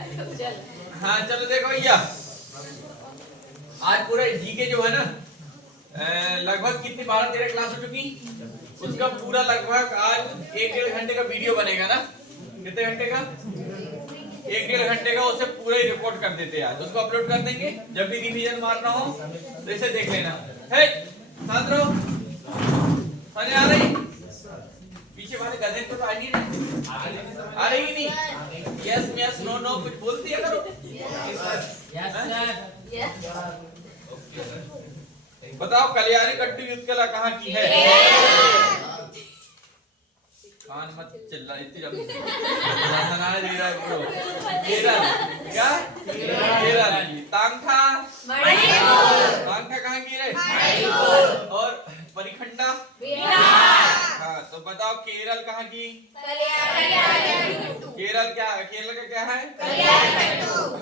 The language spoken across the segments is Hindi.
हाँ चलो देखो भैया, आज पूरा जीके जो है ना लगभग कितनी 12-13 क्लास हो चुकी, उसका पूरा लगभग आज 1-1.5 घंटे का वीडियो बनेगा ना। कितने घंटे का? 1-1.5 घंटे का। उसे पूरा ही रिकॉर्ड कर देते हैं, आज उसको अपलोड कर देंगे। जब भी रिवीजन मारना हो तो इसे देख लेना है। शांत रहो, समझ आ रही? पीछे वाले गधे को तो आ नहीं रही, आ रही नहीं। यस यस नो नो कुछ बोल दिया करो। बताओ कल्याणी कट्टू युद्ध कला कहाँ की है? कान मत चिल्ला इतनी जल्दी। केरल। क्या? केरल की। तांगठा? तांगठा कहाँ की है? और परिखंडा? हाँ तो बताओ केरल कहाँ की? केरल क्या? केरल का क्या है?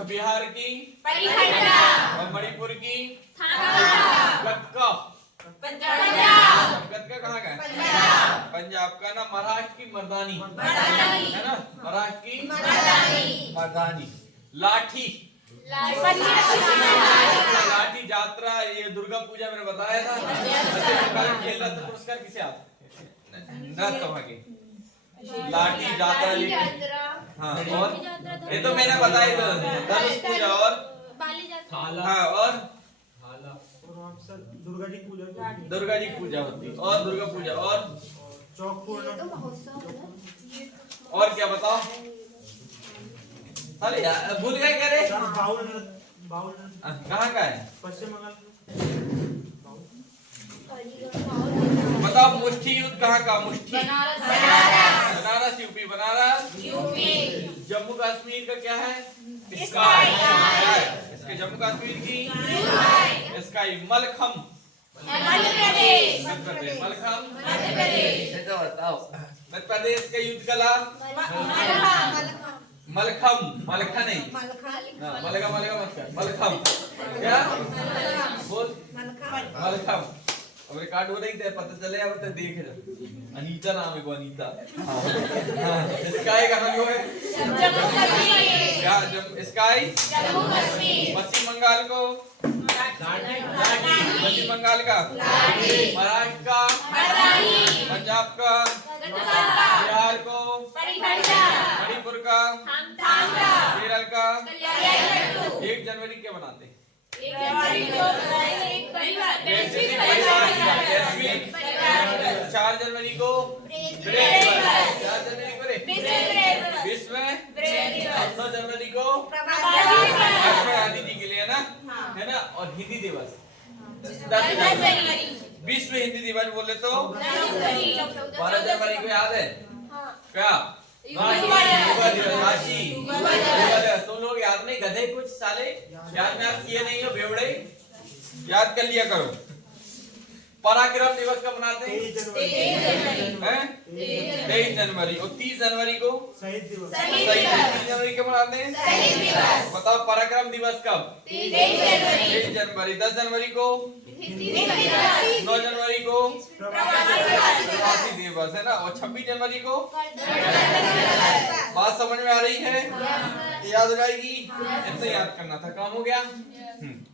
बिहार की? और मणिपुर की? गत्का। गत्का कहाँ का है? पंजाब का ना। महाराष्ट्र की मर्दानी है ना, महाराष्ट्र की मर्दानी। लाठी? लाठी यात्रा, ये दुर्गा पूजा मैंने बताया था। खेल रहा था, पुरस्कार किसे आता? लाठी यात्रा। हाँ और ये तो मैंने बताया था, धनुष पूजा और हाँ और दुर्गा जी पूजा होती और दुर्गा पूजा और चौक पूर्ण और क्या बताओ? अरे यार भूल गए क्या रे? कहाँ का है? पश्चिम बंगाल। बताओ मुष्ठी युद्ध कहाँ का? मुष्ठी बनारस यूपी। बनारस यूपी। जम्मू कश्मीर का क्या है? स्काई। इसके जम्मू कश्मीर की स्काई। मलखम मलखम बताओ मध्य प्रदेश का युद्ध कला? मलखम। मलखा नहीं, मलखा मलखा मत कर, मलखम। क्या बोल? मलखम। अब रिकॉर्ड हो रही है, पता चले अब तो देख रहे। अनीता नाम है को, अनीता। स्काई कहाँ को है? क्या? स्काई पश्चिम बंगाल को? पश्चिम बंगाल का? महाराष्ट्र का? पंजाब का? बिहार को? मणिपुर का? केरल का? 1 जनवरी क्या बनाते हैं? 4 जनवरी को 4 जनवरी को विश्व 9 जनवरी को गांधी जी के लिए ना, है ना। और हिंदी दिवस 10 जनवरी। विश्व हिंदी दिवस बोले तो 12 जनवरी को याद है क्या? तुम लोग याद नहीं, गधे कुछ साले याद में आप किए नहीं हो, बेवड़े याद कर लिया करो। पराक्रम दिवस कब मनाते हैं? 23 जनवरी। और 30 जनवरी को शहीद दिवस। 30 जनवरी को मनाते हैं। बताओ पराक्रम दिवस कब? 23 जनवरी। 10 जनवरी को 9 जनवरी को प्रवासी दिवस है ना। और 26 जनवरी को बात समझ में आ रही है? याद हो जाएगी। इतना याद करना था, काम हो गया।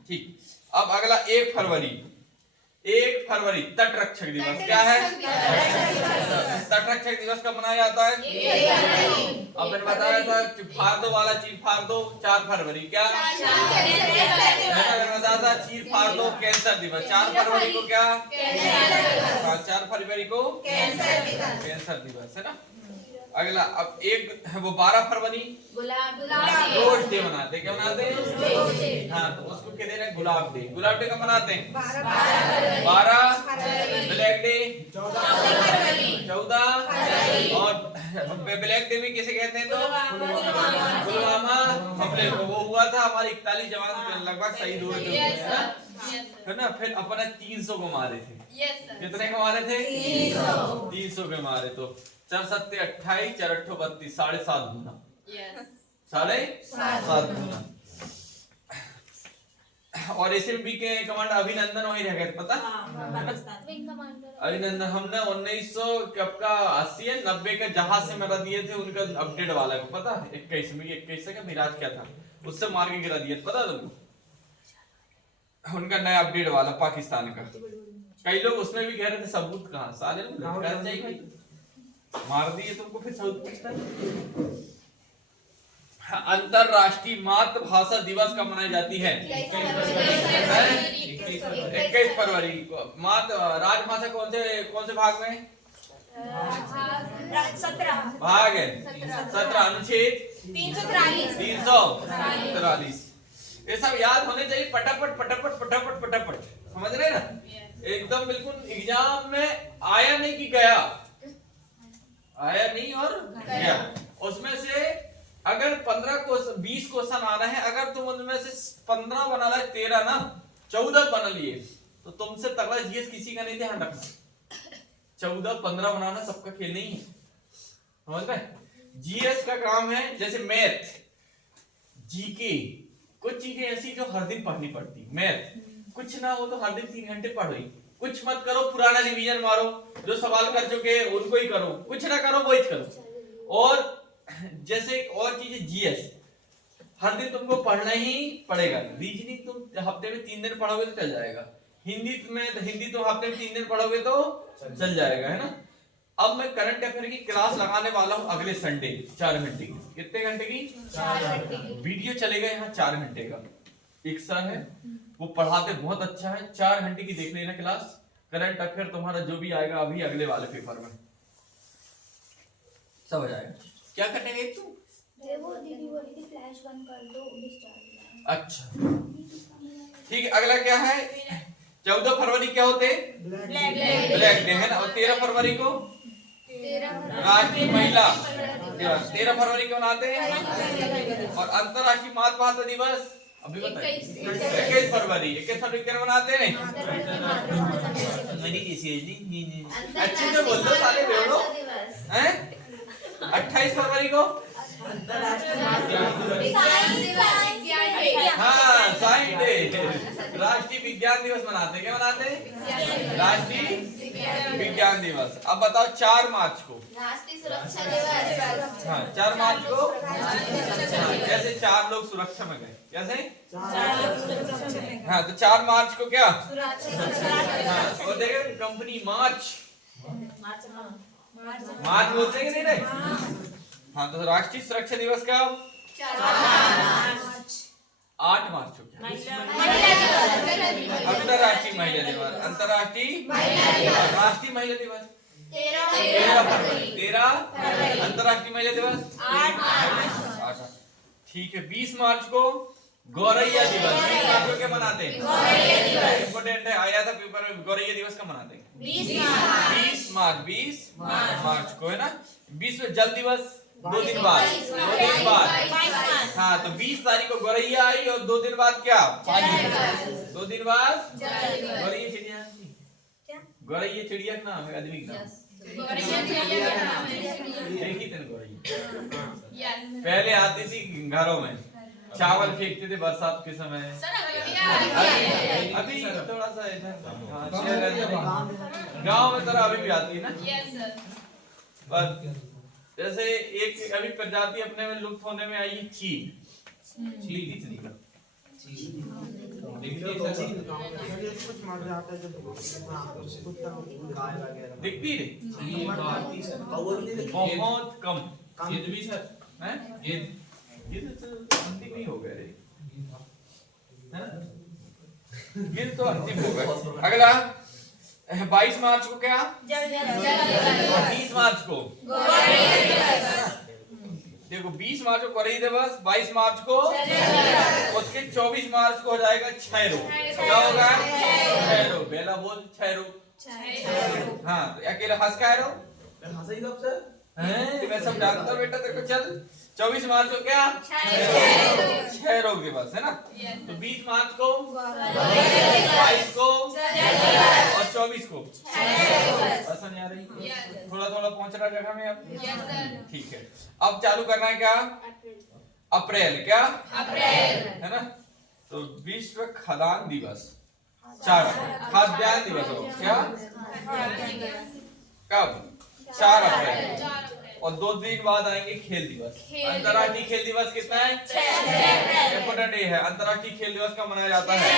ठीक। अब अगला 1 फरवरी। 1 फरवरी तट रक्षक दिवस। क्या है? तट रक्षक दिवस कब मनाया जाता है? अब मैंने बताया था फाड़ दो वाला चीर फाड़ दो 4 फरवरी। क्या मैंने बताया था? चीर फाड़ दो कैंसर दिवस 4 फरवरी को। क्या 4 फरवरी को कैंसर दिवस है ना। अगला अब एक वो 12 फरवरी रोज डे मनाते। क्या मनाते? हाँ तो उसको कहते हैं गुलाब डे। गुलाब डे कब मनाते हैं? 12 ब्लैक डे 14 और ब्लैक डे भी किसे कहते हैं? तो पुलवामा हमले को वो हुआ था, हमारे 41 जवान लगभग शहीद हुए थे, है ना। फिर अपने 300 को मारे थे। कितने को मारे थे? 300 के मारे। तो 4 7 28 4 8 32 7.5 गुना। 7.5 गुना। और एसएमबी के कमांडर अभिनंदन वहीं रह गए, पता? अभिनंदन हमने 1980 या 90 के जहाज से मरा दिए थे, उनका अपडेट वाला को पता? 21 का मिराज क्या था, उससे मार के गिरा दिया, पता तुमको? उनका नया अपडेट वाला पाकिस्तान का। कई लोग उसमें भी कह रहे थे सबूत कहाँ, साले लोग मार दिए तुमको, फिर सबूत पूछता है। अंतरराष्ट्रीय मातृभाषा दिवस कब मनाई जाती है? 21 फरवरी को। राजभाषा कौन से भाग में? 17 भाग है 17 अनुच्छेद 343। ये सब याद होने चाहिए, पटापट पटापट पटापट पटापट, समझ रहे ना? एकदम बिल्कुल एग्जाम में आया नहीं कि गया, आया नहीं और गया। उसमें से अगर 15 क्वेश्चन 20 क्वेश्चन आ रहे हैं, अगर तुम उनमें से 15 बना लाए, 13 ना 14 बना लिए, तो तुमसे तगड़ा जीएस किसी का नहीं, ध्यान रखना। 14-15 बनाना सबका खेल नहीं है, समझ रहे? जीएस का काम है जैसे मैथ, जीके, कुछ चीजें ऐसी जो हर दिन पढ़नी पड़ती। मैथ कुछ ना हो तो हर दिन 3 घंटे पढ़ो ही, कुछ मत करो, पुराना रिवीजन मारो, जो सवाल कर चुके उनको ही करो, कुछ ना करो वही करो। और जैसे और चीजें जीएस हर दिन तुमको पढ़ना ही पड़ेगा। रीजनिंग तुम हफ्ते में 3 दिन पढ़ोगे तो चल जाएगा, हिंदी तो हफ्ते में 3 दिन पढ़ोगे तो चल जाएगा, है ना? अब मैं करंट अफेयर की क्लास लगाने वाला हूँ अगले संडे 4 घंटे की। कितने घंटे की? 4 घंटे की। वीडियो चलेगा यहाँ 4 घंटे का। एक सर है वो पढ़ाते बहुत अच्छा है, 4 घंटे की देख लेना क्लास। करंट अफेयर तुम्हारा जो भी आएगा अभी अगले वाले पेपर में सब हो जाएगा। क्या करेंगे तुम? वो दीदी बोली थी फ्लैश बंद कर दो, डिस्चार्ज। अच्छा ठीक है, अगला क्या है? 14 फरवरी क्या होते? ब्लैक डे है ना। और 13 फरवरी को राष्ट्रीय महिला दिवस। 13 फरवरी को मनाते हैं। और अंतरराष्ट्रीय मातृभाषा दिवस अभी बताइए 21 फरवरी क्या मनाते हैं? मेरी अच्छे से बोल दो साले बेवड़ो हैं। 28 फरवरी को हाँ साइंस डे, राष्ट्रीय विज्ञान दिवस मनाते। क्या मनाते हैं? राष्ट्रीय विज्ञान दिवस। अब बताओ 4 मार्च को राष्ट्रीय सुरक्षा दिवस। हाँ 4 मार्च को जैसे 4 लोग सुरक्षा में गए, कैसे? हाँ तो 4 मार्च को क्या? हाँ और देखे कंपनी मार्च बोलते हैं कि नहीं रे? हाँ तो राष्ट्रीय सुरक्षा दिवस का 8 मार्च को क्या? अंतरराष्ट्रीय महिला दिवस। अंतरराष्ट्रीय राष्ट्रीय महिला दिवस 13 फरवरी। 13 अंतरराष्ट्रीय महिला दिवस 8। ठीक है। 20 मार्च को गौरैया दिवस। 20 मार्च को क्या मनाते हैं? इम्पोर्टेंट है, आया था पेपर में। गौरैया दिवस का मनाते हैं 20 मार्च को, है ना? विश्व जल दिवस 2 दिन बाद। हाँ तो 20 तारीख को गौरैया आई और 2 दिन बाद क्या? 2 दिन बाद गौरैया चिड़िया। गौरैया चिड़िया का नाम है, आदमी का नाम। देखी तेरे गौरैया पहले आती थी घरों में, चावल फेंकते थे बरसात के समय। अभी थोड़ा सा गांव में तरह अभी भी आती है ना। पर जैसे एक अभी प्रजाति अपने में लुप्त होने में आई है, चील। दिखती नहीं, बहुत कम। भी सर है ये तो अंतिम ही हो गए रे, ये तो अंतिम हो गए। अगला 22 मार्च को क्या? 30 मार्च को देखो 20 मार्च को गौरैया दिवस, 22 मार्च को, उसके 24 मार्च को हो जाएगा क्षय रोग। क्या होगा? क्षय रोग। बेला बोल क्षय रोग। हाँ तो अकेले हंस का है रो मैं सब जानता हूँ बेटा तेरे को। चल 24 मार्च को क्या? क्षय रोग दिवस, है ना? तो 20 मार्च को, 22 को और 24 को पसंद आ रही? थोड़ा थोड़ा पहुंच रहा जगह में अब। ठीक है, अब चालू करना है क्या? अप्रैल। क्या? अप्रैल, है ना? तो विश्व खाद्यान्न दिवस 4 खाद्यान्न दिवस हो क्या कब 4 अप्रैल और 2 दिन बाद आएंगे खेल दिवस। अंतर्राष्ट्रीय खेल दिवस कितना है 6 इम्पोर्टेंट डे है। अंतर्राष्ट्रीय खेल दिवस कब मनाया जाता है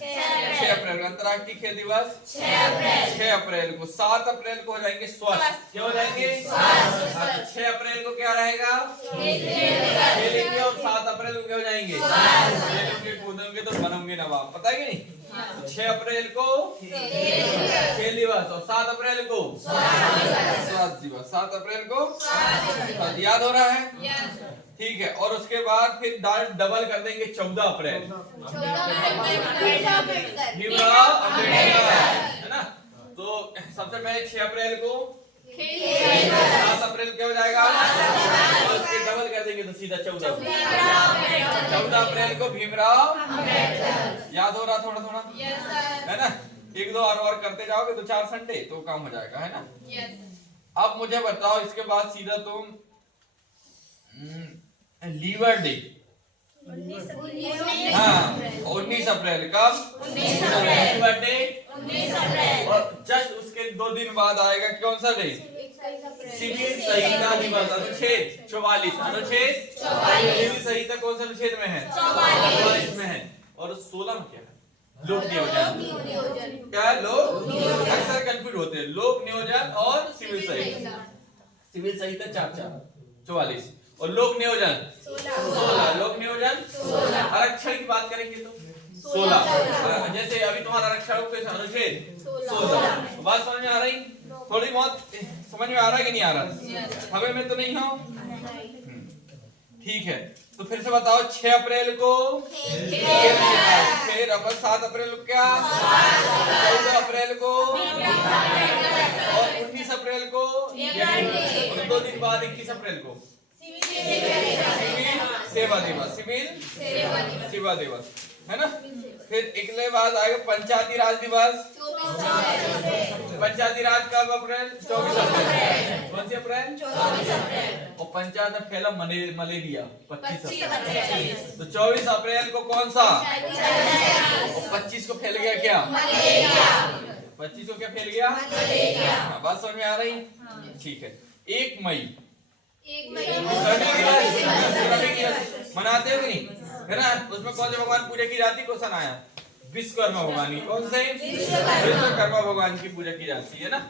6 अप्रैल। अंतर्राष्ट्रीय खेल दिवस 6 अप्रैल को। 7 अप्रैल को हो जाएंगे स्वस्थ। क्या हो जाएंगे 6 अप्रैल को क्या रहेगा खेलेंगे और 7 अप्रैल को क्या हो जाएंगे खेलेंगे कूदेंगे तो बनोगे नवाब। पता है कि नहीं। 6 अप्रैल को खेल दिवस और 7 अप्रैल को स्वास्थ्य दिवस। 7 अप्रैल को याद हो रहा है ठीक है। और उसके बाद फिर डबल कर देंगे 14 अप्रैल भीमराव अम्बेडकर है ना। तो सबसे पहले 6 अप्रैल को 7 अप्रैल क्या हो जाएगा उसके डबल कर देंगे तो सीधा 14 अप्रैल को भीमराव याद हो रहा थोड़ा थोड़ा है ना। 1-2 और करते जाओगे तो 4 संडे तो काम हो जाएगा है ना। अब मुझे बताओ इसके बाद सीधा तुम लीवर डे हाँ 19 अप्रैल कब लीवर डे और जस्ट उसके 2 दिन बाद आएगा कौन सा डे सिविल संहिता दिवस। अनुच्छेद 44 अनुच्छेद 44 सिविल संहिता कौन से अनुच्छेद में है 44 में है। और 16 में क्या है लोक नियोजन। क्या है लोक अक्सर कंफ्यूज होते हैं लोक नियोजन और सिविल संहिता। सिविल संहिता 44 और लोक नियोजन 16। लोक नियोजन 16। आरक्षण की बात करेंगे तो 16 जैसे अभी तुम्हारा आरक्षण अनुच्छेद 16। बात समझ में आ रही थोड़ी बहुत समझ में आ रहा है कि नहीं आ रहा हमें में तो नहीं हो ठीक है। तो फिर से बताओ 6 अप्रैल को फिर अब 7 अप्रैल को क्या 14 अप्रैल को और 19 अप्रैल को 2 दिन बाद 21 अप्रैल को सिविल सेवा दिवस। सिविल सेवा दिवस है ना। फिर अगले बाद आएगा पंचायती राज दिवस। पंचायती राज कब अप्रैल 24 अप्रैल कौन सी अप्रैल 24 अप्रैल। और पंचायत में फैला मलेरिया 25 अप्रैल तो 24 अप्रैल को कौन सा और 25 को फैल गया क्या 25 को क्या फैल गया मलेरिया। बात समझ में आ रही ठीक है। 1 मई मनाते हो कि नहीं है ना। उसमें कौन से भगवान पूजा की जाती क्वेश्चन आया विश्वकर्मा भगवान की। कौन से विश्वकर्मा भगवान की पूजा की जाती है ना।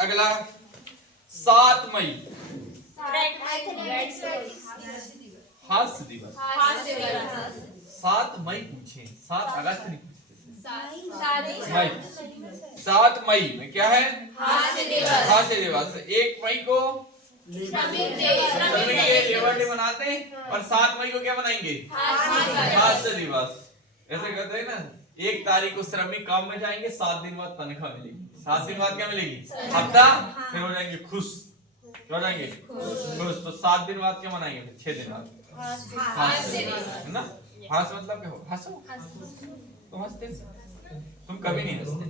अगला 7 मई हास्य दिवस। 7 मई पूछे 7 अगस्त नहीं पूछते मई। 7 मई में क्या है हास्य दिवस। 1 मई को श्रमिक डे लेबर डे मनाते हैं और 7 मई को क्या मनाएंगे हास्य दिवस। ऐसे कहते हैं ना 1 तारीख को श्रमिक काम में जाएंगे 7 दिन बाद तनख्वाह मिलेगी। 7 दिन बाद क्या मिलेगी हफ्ता फिर हो जाएंगे खुश। क्या हो जाएंगे खुश। तो 7 दिन बाद क्या मनाएंगे 6 दिन बाद हास्य है ना। हास्य मतलब क्या हो हंसो तुम हंसते तुम कभी नहीं हंसते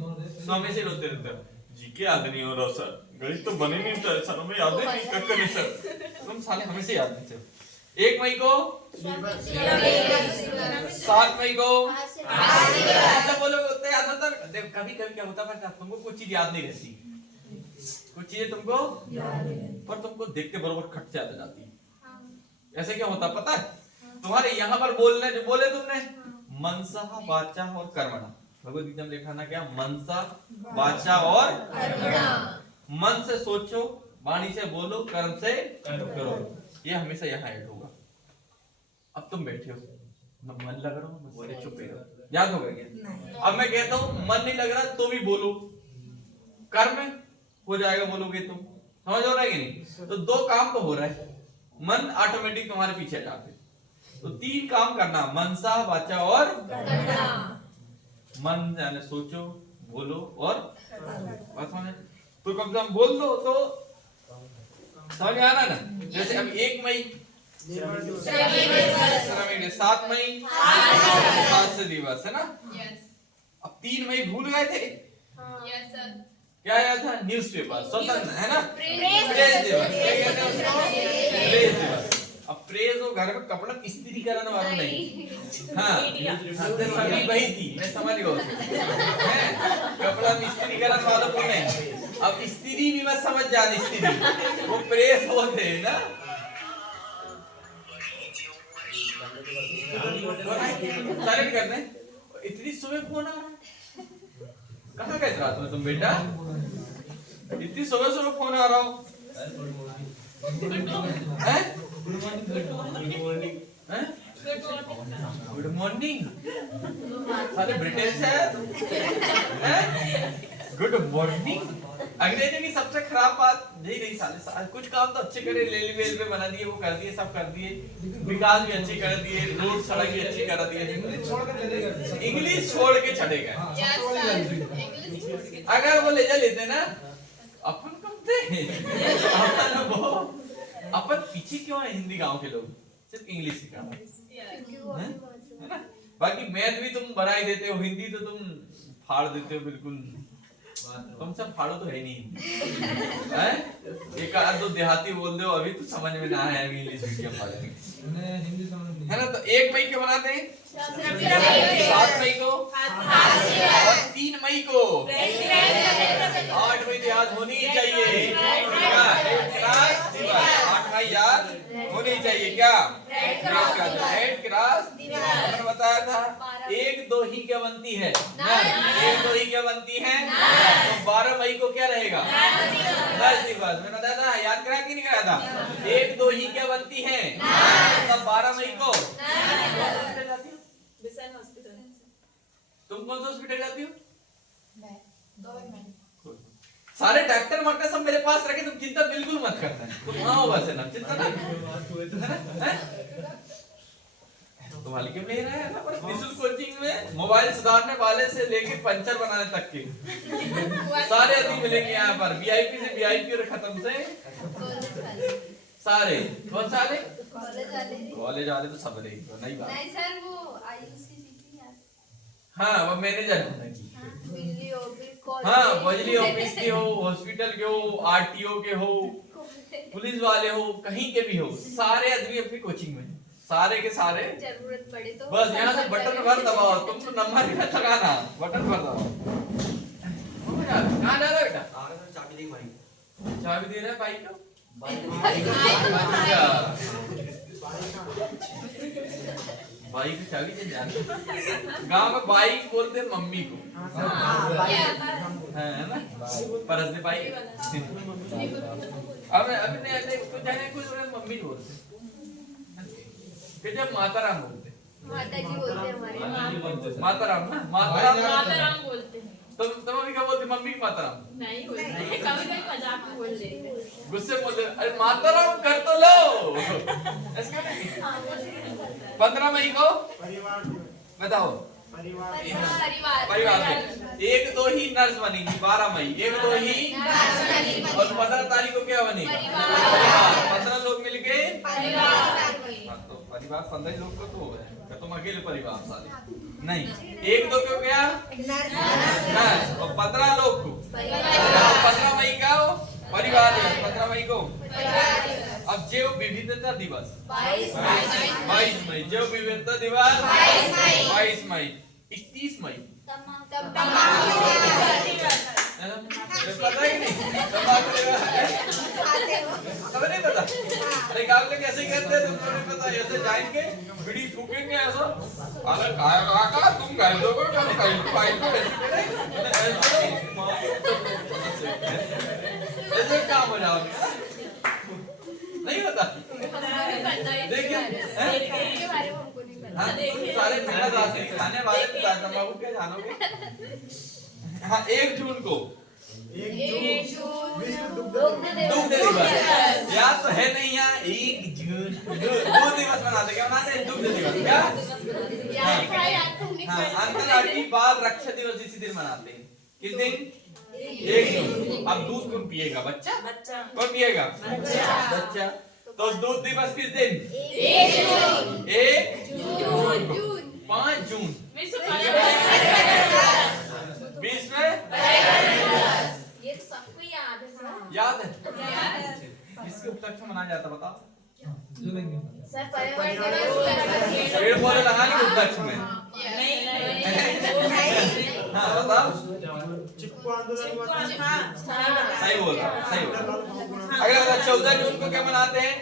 तुम हमेशा रोते रहते हो जी के याद नहीं हो रहा सर गणित तो बने नहीं तो सर हमें याद है नहीं कक्का नहीं सर तुम साले हमेशा याद नहीं थे। 1 मई को 7 मई को ऐसा बोलो उतना याद होता है। कभी कभी क्या होता है तुमको कुछ चीज याद नहीं रहती कुछ चीजें तुमको पर तुमको देखते बरोबर खट से याद जाती है। ऐसे क्या होता पता है तुम्हारे यहाँ पर बोलने जो बोले तुमने मनसा वाचा और कर्मणा भगवद गीता में लिखा ना क्या मनसा वाचा और मन से सोचो वाणी से बोलो कर्म से करो। ये हमेशा यहाँ ऐड होगा। अब तुम बैठे हो न मन लग रहा हो न बोले चुप रहो याद होगा क्या। अब मैं कहता हूँ मन नहीं लग रहा तो भी बोलो कर्म हो जाएगा बोलोगे तुम समझ हो रहा है कि नहीं। तो 2 काम तो हो रहा है मन ऑटोमेटिक तुम्हारे पीछे जाते तो 3 काम करना मनसा वाचा और मन जाने सोचो बोलो और बात समझ तो कम से कम बोल दो तो समझ में आ रहा ना। जैसे अब 1 मई 7 मई हास्य दिवस है ना। अब 3 मई भूल गए थे क्या आया था न्यूज़पेपर स्वतंत्र है ना प्रेस दिवस। क्या कहते हैं उसको प्रेस दिवस। अब फ्रेज हो घर में कपड़ा इस्त्री करने वाला नहीं। हाँ सभी वही थी, मैं समझ गया हैं? कपड़ा इस्त्री करने वाला को नहीं। अब स्त्री भी मत समझ जाने, स्त्री वो प्रेस होते हैं ना। साइलेंट कर दे। इतनी सुबह फोन आ रहा है, कहाँ गए रात में तुम बेटा? इतनी सुबह सुबह फोन आ रहा हो हैं? Good morning. साले ब्रिटिश है गुड मॉर्निंग। अंग्रेजों की सबसे खराब बात यही रही साले, कुछ काम तो अच्छे करे, रेलवे बना दिए, वो कर दिए, सब कर दिए, विकास भी अच्छे कर दिए, रोड सड़क भी अच्छी कर दिए, इंग्लिश छोड़ के चले गए। अगर वो ले जा लेते ना अपन कम थे अपन पीछे क्यों है? हिंदी गांव के लोग सिर्फ इंग्लिश सिखाना है ना। बाकी मैथ भी तुम बढ़ा ही देते हो, हिंदी तो तुम फाड़ देते हो बिल्कुल। तुम सब फाड़ो तो है नहीं हैं? एक आध दो देहाती बोल दो अभी तो समझ में ना आया इंग्लिश मीडियम वाले है ना। तो 1 मई के बनाते हैं, 7 मई को और 3 मई को, 8 मई तो याद होनी ही चाहिए। 8 मई याद होनी चाहिए। क्या रेड क्रॉस मैंने बताया था। 1 2 ही क्या बनती है? 1 2 ही क्या बनती है? तो 12 मई को क्या रहेगा? नर्स दिवस। मैंने बताया था, याद करा कि नहीं कराया था? 1 2 ही क्या बनती है? तब 12 मई को तुम कौन सा हॉस्पिटल जाती हो? सारे डॉक्टर मक्का सब मेरे पास रखे, तुम चिंता बिल्कुल मत करना। तुम वहां हो बस, है ना, चिंता ना। तुम हल्के में ही रहे ना। पर निशुल्क कोचिंग में मोबाइल सुधारने वाले से लेके पंचर बनाने तक के सारे आदमी मिलेंगे यहाँ पर। वीआईपी से वीआईपी और खत्म से सारे। कौन सारे? कॉलेज वाले तो सब रहे, तो नहीं बात। नहीं सर, वो आयुषी सीटी यार। हाँ वो मैनेजर होने की। बिजली ऑफिस, हाँ बिजली ऑफिस के हो, हॉस्पिटल के हो, आरटीओ के हो, पुलिस वाले हो, कहीं के भी हो, सारे आदमी अपनी कोचिंग में, सारे के सारे। जरूरत पड़े तो बस यहाँ से बटन भर दबाओ, तुम तो नंबर भी मत लगाना, बटन भर दबाओ। कहाँ जा रहा है बेटा? चाबी दे भाई। चाबी दे रहा है बाइक को? बाइक की चाबी दे जा। गाँव में बाइक बोलते हैं मम्मी को, है ना? परस दे बाइक। अब अभी कुछ जाने कुछ मम्मी बोलते, फिर जब माता राम बोलते, माता जी बोलते हैं हमारे। माता राम ना, माता राम बोलते हैं। तुम अभी क्या बोलते? मम्मी की माता राम नहीं बोलते, कभी-कभी मजाक में बोल देते हैं। गुस्से बोलते, अरे माता राम कर तो लो। 15 मई को बताओ परिवार में 1 2 ही नर्स बनेगी। 12 मई 1 2 ही और 15 तारीख को क्या बनेगा? परिवार। 15 लोग मिलके तो परिवार 15 लोग को तो है, तुम अकेले परिवार सारे नहीं। 1 2 क्यों गया? नर्स। और 15 लोग को 15 मई का परिवार दिवस। 15 मई को अब जैव विविधता दिवस 22 मई। जैव विविधता दिवस 22 मई। 31 मई पता है कि नहीं? तब नहीं पता। अरे गाँव में कैसे करते हैं तुमको नहीं पता? ऐसे जाएंगे बीड़ी फूकेंगे ऐसा, अरे काका तुम गाय दोगे क्या? ऐसे काम हो जाओगे नहीं होता। देखिए हाँ सारे खाने वाले तंबाकू क्या जानोगे? हाँ 1 जून को दुग्ध दिवस। याद तो है नहीं यहाँ 1 जून दुग्ध दिवस मनाते, क्या मनाते हैं? दुग्ध दिवस। क्या? हाँ अंतर्राष्ट्रीय बाल रक्षा दिवस इसी दिन मनाते हैं। किस दिन? 1 जून। अब दूध कौन पिएगा? बच्चा। कौन पिएगा? बच्चा। तो दूध दिवस किस दिन? 1 जून। 5 जून 20 में ये सबको याद है। याद है? किसके उपलक्ष्य में मनाया जाता बताओ? सर पेड़ पौधे लगाने के वृक्ष में। हाँ बताओ। सही बोल रहा, सही बोल रहा। अगला बता 14 जून को क्या मनाते हैं?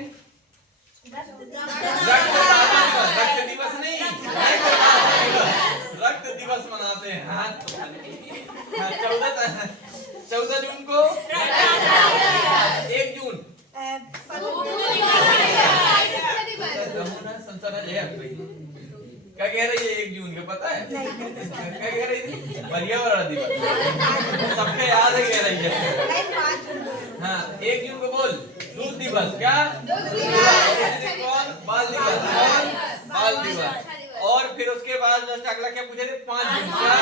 रक्त दिवस नहीं, रक्त दिवस मनाते हैं। हाँ 14 जून को 1 जून क्या कह रही है? 1 जून का पता है क्या कह रही थी? पर्यावरण दिवस। सबके याद है कह रही है। हाँ 1 जून को बोल दूध दिवस। क्या? कौन? बाल दिवस। कौन? बाल दिवस। और फिर उसके बाद जस्ट अगला क्या पूछे थे? 5 जून क्या?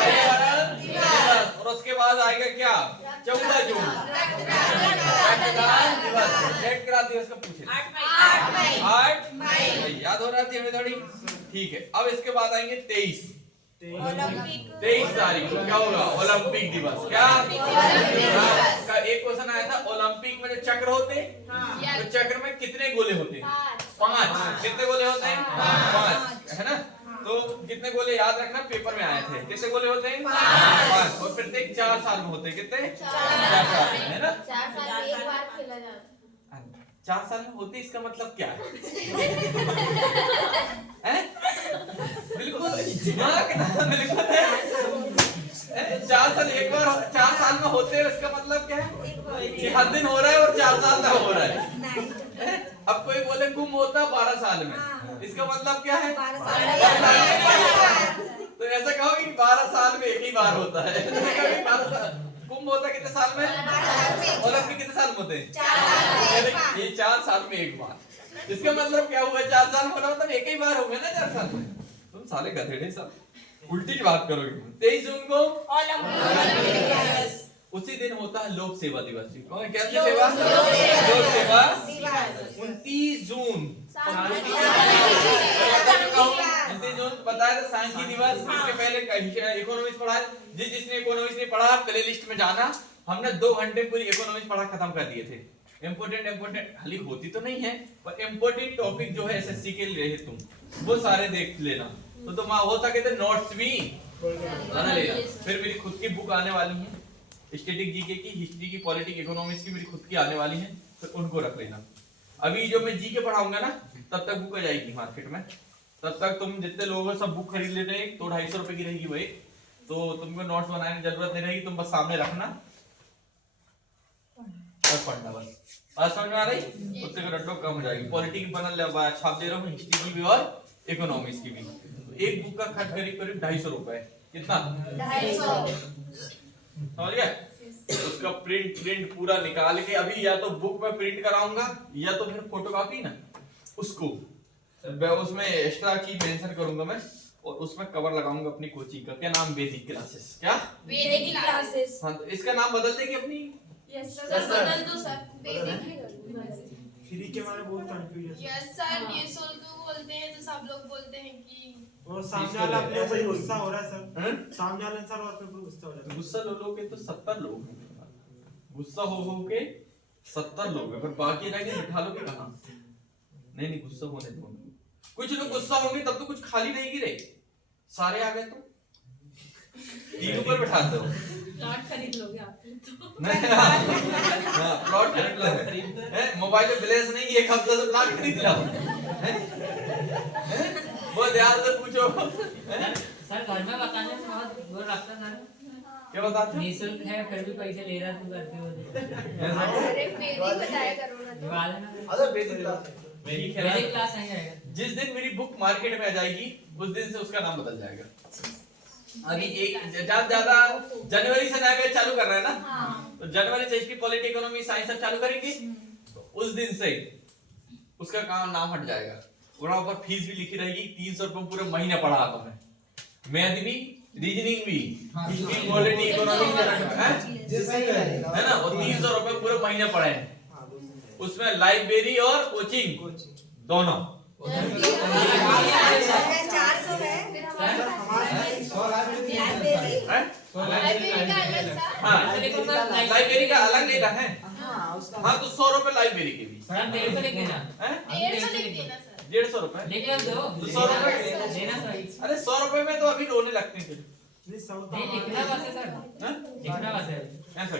पर्यावरण दिवस। और उसके बाद आएगा क्या? 14 जून रक्तदान दिवस। रेड क्रॉस दिवस का पूछे 8 मई। याद हो रहा थी हमें थोड़ी? ठीक है। अब इसके बाद आएंगे 23 तारीख को क्या होगा? ओलंपिक दिवस। क्या? का एक क्वेश्चन आया था ओलंपिक में जो चक्र होते हैं तो चक्र में कितने गोले होते हैं? 5। कितने गोले होते हैं? 5 है ना? तो कितने गोले याद रखना, पेपर में आए थे। कितने गोले होते हैं? 5। और प्रत्येक 4 साल में होते हैं। कितने? 4 साल में, है ना? 4 साल में एक बार खेला जाता है। 4 साल में होते, इसका मतलब क्या है? हैं? बिल्कुल दिमाग ना, बिल्कुल है। 4 साल एक बार 4 साल में होते हैं, इसका मतलब क्या है? कि हर दिन हो रहा है और 4 साल तक हो रहा है। अब कोई बोले गुम होता 12 साल में, इसका मतलब क्या है? 12 साल में। तो ऐसा कहो कि 12 साल में एक ही बार होता है। कुंभ होता कितने साल में? ओलंपिक कितने साल में होते हैं? 4 साल में। ये 4 साल में एक बार। इसका मतलब क्या हुआ? 4 साल में मतलब एक ही बार होगा ना 4 साल में। तुम साले गधेड़े सब उल्टी बात करोगे। 23 जून को उसी दिन होता है लोक सेवा दिवस। कौन क्या सेवा? लोक सेवा। 29 जून बताया था सांख्यिकी दिवस। इसके पहले इकोनॉमिक्स पढ़ा है। जिसने इकोनॉमिक्स नहीं पढ़ा प्ले लिस्ट में जाना। हमने 2 घंटे पूरी इकोनॉमिक्स पढ़ा खत्म कर दिए थे। इम्पोर्टेंट हाली होती तो नहीं है पर इम्पोर्टेंट टॉपिक जो है एसएससी के लिए तुम वो सारे देख लेना। तो तुम हो सके तो नोट्स भी बना लेना। फिर मेरी खुद की बुक आने वाली है, स्टैटिक जीके की, हिस्ट्री की, पॉलिटिक्स, इकोनॉमिक्स की मेरी खुद की आने वाली है, तो उनको रख लेना। अभी जो मैं जीके पढ़ाऊंगा ना तब तक बुक आ जाएगी मार्केट में। तब तक तुम जितने लोग सब बुक खरीद लेते हैं तो 250 रुपए की रहेगी वो एक। तो तुमको नोट्स बनाने की जरूरत नहीं रहेगी, तुम बस सामने रखना और पढ़ना बस। बात समझ में आ रही? उससे रट्टो कम हो जाएगी। पॉलिटिक्स बनल छाप दे रहा हूँ, हिस्ट्री की भी और इकोनॉमिक्स की भी। एक बुक का खर्च करीब 250 रुपए। कितना? 250। समझ गए? उसका प्रिंट पूरा निकाल के अभी या तो बुक में प्रिंट कराऊंगा या तो फिर फोटोकॉपी ना उसको उसमें एक्स्ट्रा चीज मेंशन करूंगा मैं और उसमें कवर लगाऊंगा अपनी कोचिंग का। क्या नाम? वैदिक क्लासेस। क्या? वैदिक क्लासेस। हाँ तो इसका नाम बदल देंगे अपनी। यस सर बदल दो सर। फ्री के बारे में बहुत कंफ्यूजन। यस सर निःशुल्क बोलते हैं तो सब लोग बोलते हैं कि और सामने वाला अपने ऊपर गुस्सा हो रहा है सर। सामने वाले सर और अपने ऊपर गुस्सा हो रहा है। गुस्सा लो के तो 70 लोग हैं। गुस्सा हो के 70 लोग हैं पर बाकी रह गए बिठा लोगे कहां? नहीं गुस्सा होने दो। कुछ लोग गुस्सा होंगे तब तो कुछ खाली नहीं गिरे, सारे आ गए तो तीन ऊपर बिठाते हो। प्लॉट खरीद लोगे आप तो। नहीं हां प्लॉट खरीद लो है। मोबाइल में बैलेंस नहीं, एक हफ्ते से प्लॉट खरीद लो। वो ध्यान से पूछो सर घर में बताने से बहुत बुरा लगता है। क्या बताते हो? निःशुल्क है फिर भी पैसे ले रहा तू करते हो। अरे फिर भी बताया करो ना। अरे बेसिक क्लास मेरी क्लास नहीं आएगा। जिस दिन मेरी बुक मार्केट में आ जाएगी उस दिन से उसका नाम बदल जाएगा। अभी एक ज्यादा जनवरी से नया बैच चालू कर रहा है ना, तो जनवरी से हिस्ट्री, पॉलिटी, इकोनॉमी, साइंस सब चालू करेंगे। तो उस दिन से उसका काम नाम हट जाएगा। वहां पर फीस भी लिखी रहेगी 300 रुपए पूरे महीने पढ़ाता मैं। मैथ भी, रीजनिंग भी, हिस्ट्री, पॉलिटी, इकोनॉमी है ना, और 300 रुपए पूरे महीने पढ़े। उसमें लाइब्रेरी और कोचिंग दोनों। 400 है। लाइब्रेरी का अलग लेना है। हाँ तो 100 रुपए लाइब्रेरी के भी। सर 150 लिख देना। हैं? 150 लिख देना सर। 150 रुपए लिख लो दो। 100 रुपए लेना सर। अरे 100 रुपए में तो अभी रोने लगते हैं फिर। नहीं सौ नहीं लिखना बस है सर। हैं? लिखना बस है। ऐसा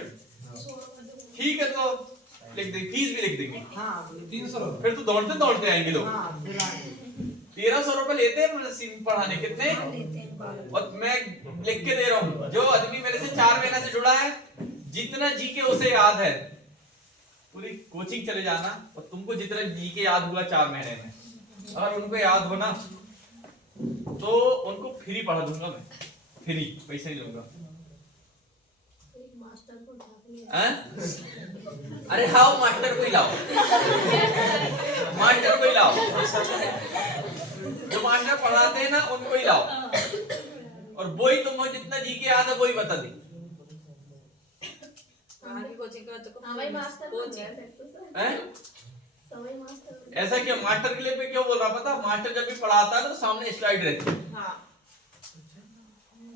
ठीक है, तो लिख देंगे, फीस भी लिख देंगे। हाँ 300 रुपए। फिर तो दौड़ते दौड़ते आएंगे लोग। हाँ फिर आएंगे। 1300 रुपए लेते हैं पढ़ाने, कितने? और मैं लिख के दे रहा हूँ, जो आदमी मेरे से 4 महीने से जुड़ा है, जितना जी के उसे याद है, पूरी कोचिंग चले जाना और तुमको जितना जी के याद हुआ 4 महीने में, अगर उनको याद होना तो उनको फ्री पढ़ा दूंगा मैं, फ्री, पैसे नहीं लूंगा। हैं? अरे हाउ मास्टर को ही लाओ, मास्टर को ही लाओ, जो मास्टर पढ़ाते हैं ना उनको ही लाओ, और वो ही तुमको जितना जी के याद है वो ही बता दी। हमारी मास्टर कोचिंग। हैं? समय मास्टर ऐसा क्यों? मास्टर के लिए पे क्यों बोल रहा पता? मास्टर जब भी पढ़ाता है तो सामने स्लाइड रहती है,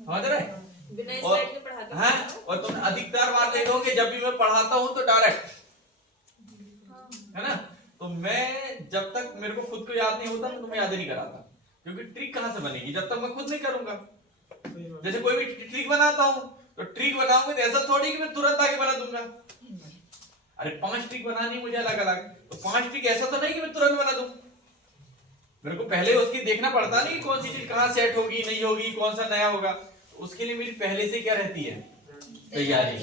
समझ रहे? बिना और स्लाइड के पढ़ाते हैं? और तुम अधिकतर बार देखोगे जब भी मैं पढ़ाता हूँ तो डायरेक्ट, है ना? तो मैं जब तक मेरे को खुद को याद नहीं होता मैं तुम्हें याद ही नहीं कराता, क्योंकि ट्रिक कहाँ से बनेगी जब तक मैं खुद नहीं करूंगा। जैसे कोई भी ट्रिक बनाता हूँ तो ट्रिक बनाऊंगा तो ऐसा थोड़ी कि मैं तुरंत आके बना दूंगा। अरे 5 ट्रिक बनानी मुझे अलग अलग, तो 5 ट्रिक ऐसा तो नहीं कि मैं तुरंत बना दूं। मेरे को पहले उसकी देखना पड़ता नहीं कि कौन सी चीज कहाँ सेट होगी नहीं होगी, कौन सा नया होगा, तो उसके लिए मेरी पहले से क्या रहती है तैयारी।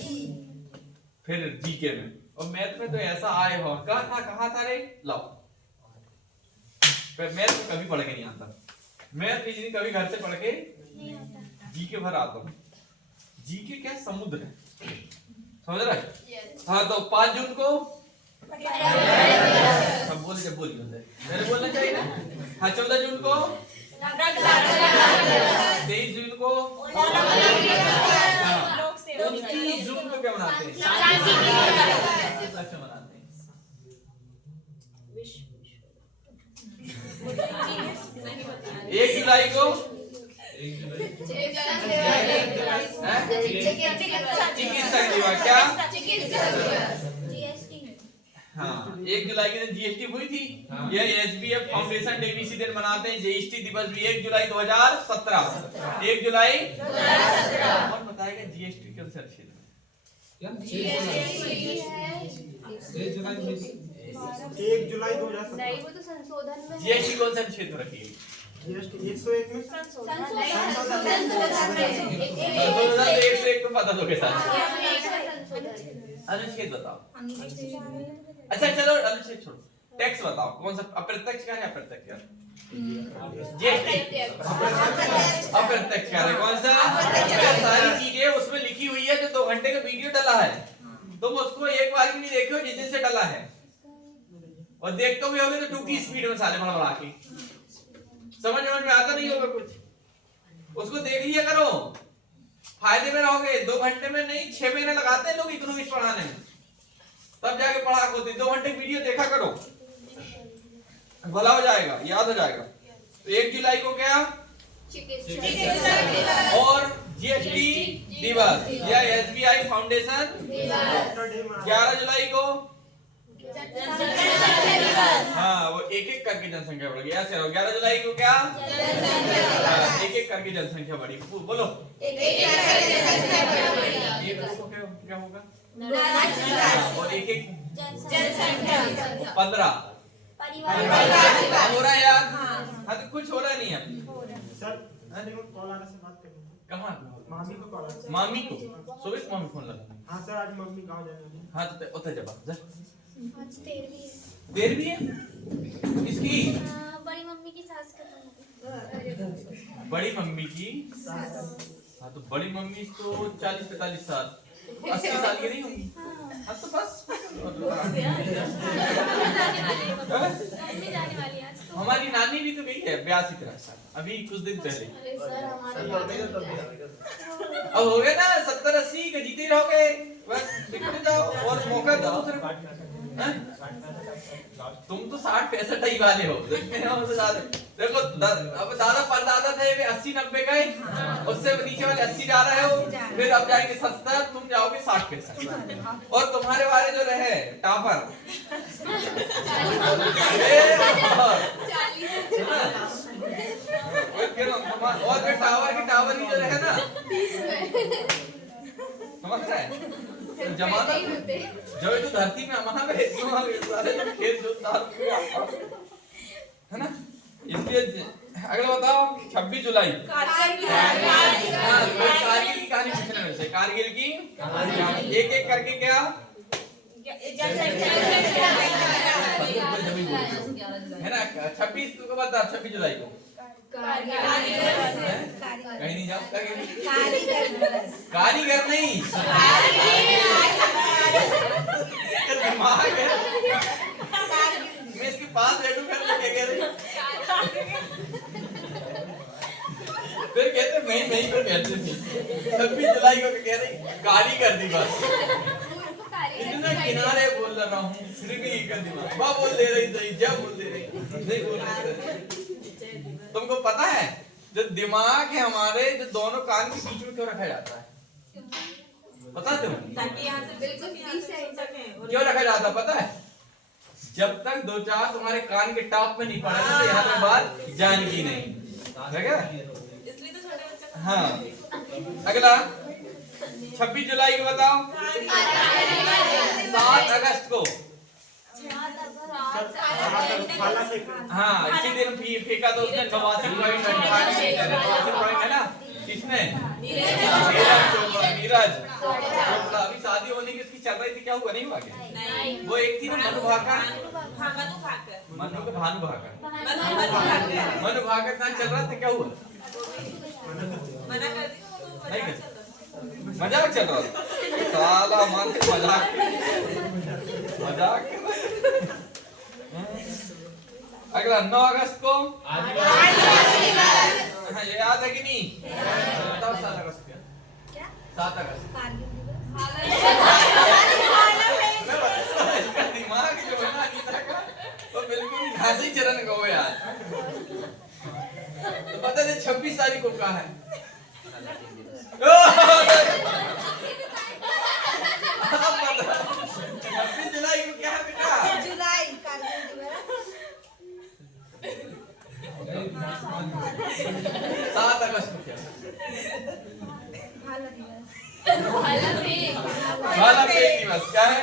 फिर जीके में और मैथ में तो ऐसा आए हो, कहाँ था रे, लाओ। फिर मैथ में कभी पढ़ के नहीं आता, मैथ रीजनिंग कभी घर से पढ़ के नहीं आता। जीके भर आता हूँ। जीके क्या समुद्र है, समझ रहा है? हाँ तो 5 जून को सब बोले, जब बोलिए मैंने बोलना चाहिए ना। हाँ 14 जून को, 23 जून को, हाँ 29 जून को क्या मनाते हैं? कैसे मनाते हैं? 1 जुलाई को चिकित्सक दिवस, क्या? जीएसटी। हाँ 1 जुलाई के दिन जीएसटी हुई थी। यह एसबीएफ फाउंडेशन डे भी इसी दिन मनाते हैं। जीएसटी दिवस भी 1 जुलाई 2017, 1 जुलाई 2017। कौन बताएगा जीएसटी कौन सा क्षेत्र है? 1 जुलाई 2017। नहीं, वो तो संशोधन में है। जीएसटी कौन सा क्षेत्र रखी है? जीएसटी 101 में संशोधन में। 101 तुम बता दो के साथ। अनुच्छेद बताओ। अच्छा चलो अनुच्छेद छोड़ो, टैक्स बताओ कौन सा अप्रत्यक्ष कर है, अप्रत्यक्ष कर? जीएसटी अप्रत्यक्ष कर है, कौन सा? सारी चीजें उसमें लिखी हुई है, जो 2 घंटे का वीडियो डला है, तुम उसको एक बार भी नहीं देखे हो जिस दिन से डला है, और देखते भी होगे तो 2 की स्पीड में साले बढ़ा के, समझ में आता नहीं होगा कुछ, उसको देख लिया करो, फायदे में रहोगे। 2 घंटे में नहीं 6 महीने लगाते हैं लोग इकोनॉमिक्स पढ़ाने में, तब जाके पढ़ा होते। 2 घंटे वीडियो देखा करो, भला हो जाएगा, याद हो जाएगा। तो 1 जुलाई को क्या और जीएसटी दिवस या एसबीआई फाउंडेशन 11 जुलाई को, हाँ वो एक एक करके जनसंख्या बढ़ गई। ऐसे 11 जुलाई को क्या एक एक करके जनसंख्या बढ़ी, बोलो क्या होगा? और एक एक 15 हो रहा है यार। हाँ तो कुछ हो रहा नहीं है सर। कॉल आने से बात करनी। कहाँ? मामी को कॉल आने से। मामी को सुबह मामी फोन लगा। हाँ सर आज मम्मी गांव जाने वाली है। हाँ तो उतर जा जा। आज 13वीं है। 13वीं है इसकी? बड़ी मम्मी की सास का तो बड़ी मम्मी की? हाँ तो बड़ी मम्मी तो 40-45 साल 80 साल की नहीं होगी। हाँ तो बस मम्मी जाने वाली आज तो। हमारी नानी भी तो गई है 82 साल अभी कुछ दिन पहले। सर हमारे अब हो गए ना 70-80 के जीते रहोगे, बस निकल जाओ और मौका दो दूसरे को। तुम तो 60-65 ही वाले हो, देखते हो तो ज्यादा। देखो अब दादा परदादा थे वे 80-90 गए, उससे नीचे वाले 80 जा रहे हो, फिर अब जाएंगे 70, तुम जाओगे 60-65, और तुम्हारे वाले जो रहे टापर और फिर टावर ही जो रहे ना, समझ रहे हैं? जमाना जो तो धरती में वहां पे सारे जो खेत जोतदार है ना, इसलिए अगला बताओ 26 जुलाई कारगिल की कहानी पूछने में से, कारगिल की एक एक करके क्या है ना, 26 को बता, 26 जुलाई को कहीं नहीं जाओ, कारीगर नहीं, दिमाग है, मैं इसके 5 लड्डू कर लेके कह रही, फिर कहते मैं को कहते थे 26 जुलाई को कह रही कारीगर दिवस, इतना किनारे बोल रहा हूँ फिर भी कर दिमाग वाह बोल दे रही सही, जब बोल दे रही नहीं बोल रही। तुमको पता है जो दिमाग है हमारे, जो दोनों कान के बीच में क्यों रखा जाता है, पता है तुम्हें? ताकि यहाँ से बिल्कुल क्यों रखा जाता है पता है? जब तक 2-4 तुम्हारे कान के टॉप में नहीं पड़ा ना, यहाँ तक बात जाएगी नहीं, ठीक है? इसलिए तो छोटे बच्चे हाँ, अगला 26 जुलाई को बताओ, 7 अगस्त को, हाँ इसी दिन फेंका तो उसने 89 पॉइंट है ना, किसने? नीरज चोपड़ा। अभी शादी होने की उसकी चल रही थी, क्या हुआ नहीं हुआ क्या? वो एक थी ना मनु भाकर ना चल रहा था, क्या हुआ? मना कर दी नहीं कर, मजाक चल रहा था, साला मान मजाक अगला 9 अगस्त को ये याद है कि नहीं? बताओ 7 अगस्त क्या? 7 अगस्त इसका दिमाग जो है ना अनीता का, वो बिल्कुल घासी चरण को यार। तो पता है 26 तारीख को क्या है? 26 जुलाई को क्या है बेटा? 7 अगस्त को क्या है? भाला फेंक दिवस क्या है?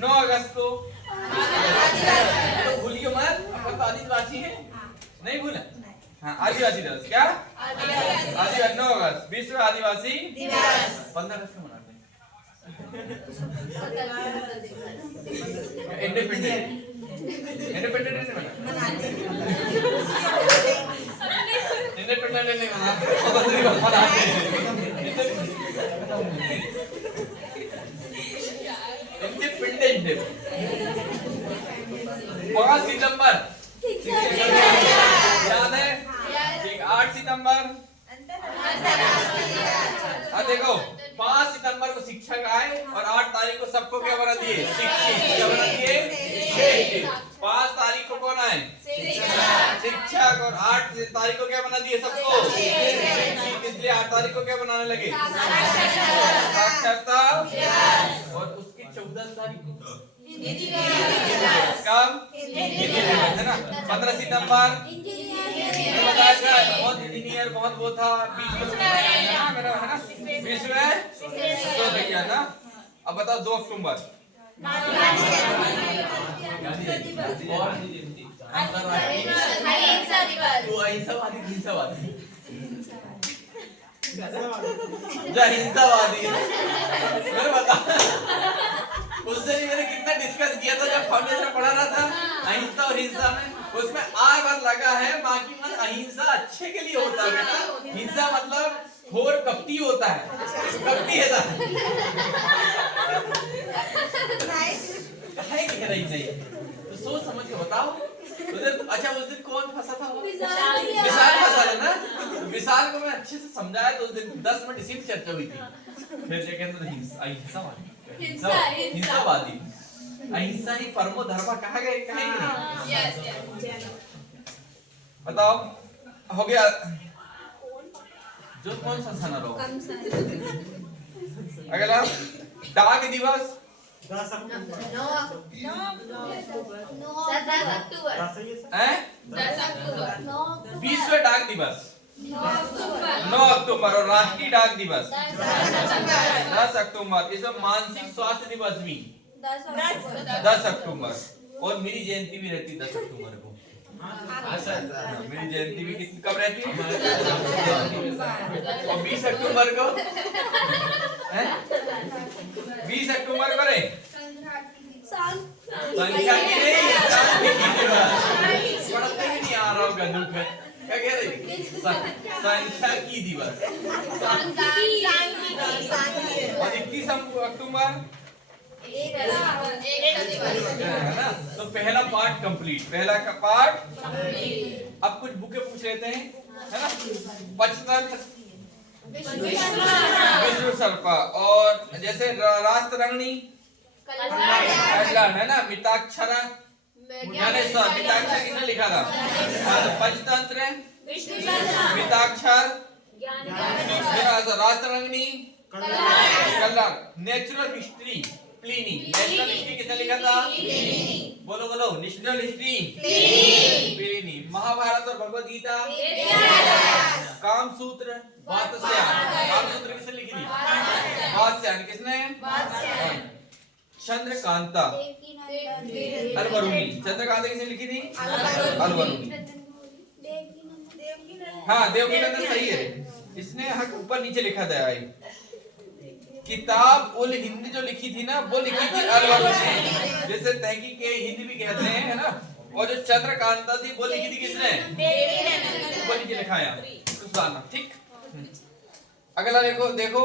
9 अगस्त को तो भूलिए मत, अपन तो आदिवासी हैं, नहीं भूला? हाँ आदिवासी दिवस क्या? आदिवासी 9 अगस्त विश्व आदिवासी दिवस। 15 अगस्त को मनाते हैं इंडिपेंडेंस इंडिपेंडेंस मनाते इंडिपेंडेंस नहीं मनाते, स्वतंत्र दिवस मनाते हैं। इंडिपेंडेंस डे 5 सितंबर याद है? 8 सितंबर देखो 5 सितंबर को शिक्षक आए और 8 तारीख को सबको क्या बना दिए? शिक्षक। क्या बना दिए? 5 तारीख को कौन आए? शिक्षक। और 8 तारीख को क्या बना दिए सबको? इसलिए 8 तारीख को क्या बनाने लगे? साक्षरता। और उसकी 14 तारीख को कब? है ना? 15 सितंबर बहुत इंजीनियर बहुत वो था बीच में मेरा है ना, विश्व तो भैया ना। अब बताओ 2 अक्टूबर हिंसावादी मेरे बता, उस दिन मैंने कितना डिस्कस किया था जब फाउंडेशन पढ़ा रहा था अहिंसा और हिंसा में, उसमें आग और लगा है, बाकी मन अहिंसा अच्छे के लिए होता है बेटा, हिंसा मतलब घोर कपटी होता है, कपटी है ना है कह रही नहीं, तो सोच समझ के बताओ। उस दिन अच्छा उस दिन कौन फंसा था? विशाल फंसा था ना। विशाल को मैं अच्छे से समझाया तो उस दिन 10 मिनट इसी पे चर्चा हुई थी। फिर ये कहते हिंसावादी अहिंसा ही परमो धर्म कहा गए, कहेंगे। यस बताओ हो गया। जो कौन सा सन रहो। अगला डाक दिवस 10 अक्टूबर। 10 अक्टूबर। 10 है सर? है 10 अक्टूबर। 9 विश्व डाक दिवस 9 अक्टूबर और राष्ट्रीय डाक दिवस 10 अक्टूबर। इसमें मानसिक स्वास्थ्य दिवस भी 10 अक्टूबर और मेरी जयंती भी रहती 10 अक्टूबर को। मेरी जयंती भी कितनी कब रहती है? और 20 अक्टूबर को 20 अक्टूबर को रे संख्या की नहीं पढ़ते ही नहीं आ रहा होगा दुख है। क्या कह रही? संख्या की दिवस। और 31 अक्टूबर है ना। तो पहला पार्ट कंप्लीट, पहला का पार्ट। अब कुछ बुकें पूछ लेते हैं, है ना। पंचतंत्र विष्णु सर्पा और जैसे राष्ट्ररंगनी कल्याण है ना। मिताक्षरा ज्ञानेश्वर, मिताक्षर किसने लिखा था? पंचतंत्र मिताक्षर राष्ट्ररंगनी कल्याण। Natural history Pliny, natural history किसने लिखा था? बोलो बोलो, नेचुरल हिस्ट्री प्लिनी। महाभारत और भगवद गीता कामसूत्र वात्स्यायन, कामसूत्र किसने लिखी थी? वात्स्यायन। किसने? चंद्रकांता अलवरुणी, चंद्रकांता किसने लिखी थी? अलवरुणी। हाँ देवकी नंदन सही है। इसने हक ऊपर नीचे लिखा था। किताब उल हिंद जो लिखी थी ना वो लिखी थी अलवरुणी ने, जैसे तहकीक के हिंद भी कहते हैं, है ना। और जो चंद्रकांता थी वो लिखी थी किसने? ऊपर नीचे लिखाया सुसाना। ठीक। अगला देखो देखो,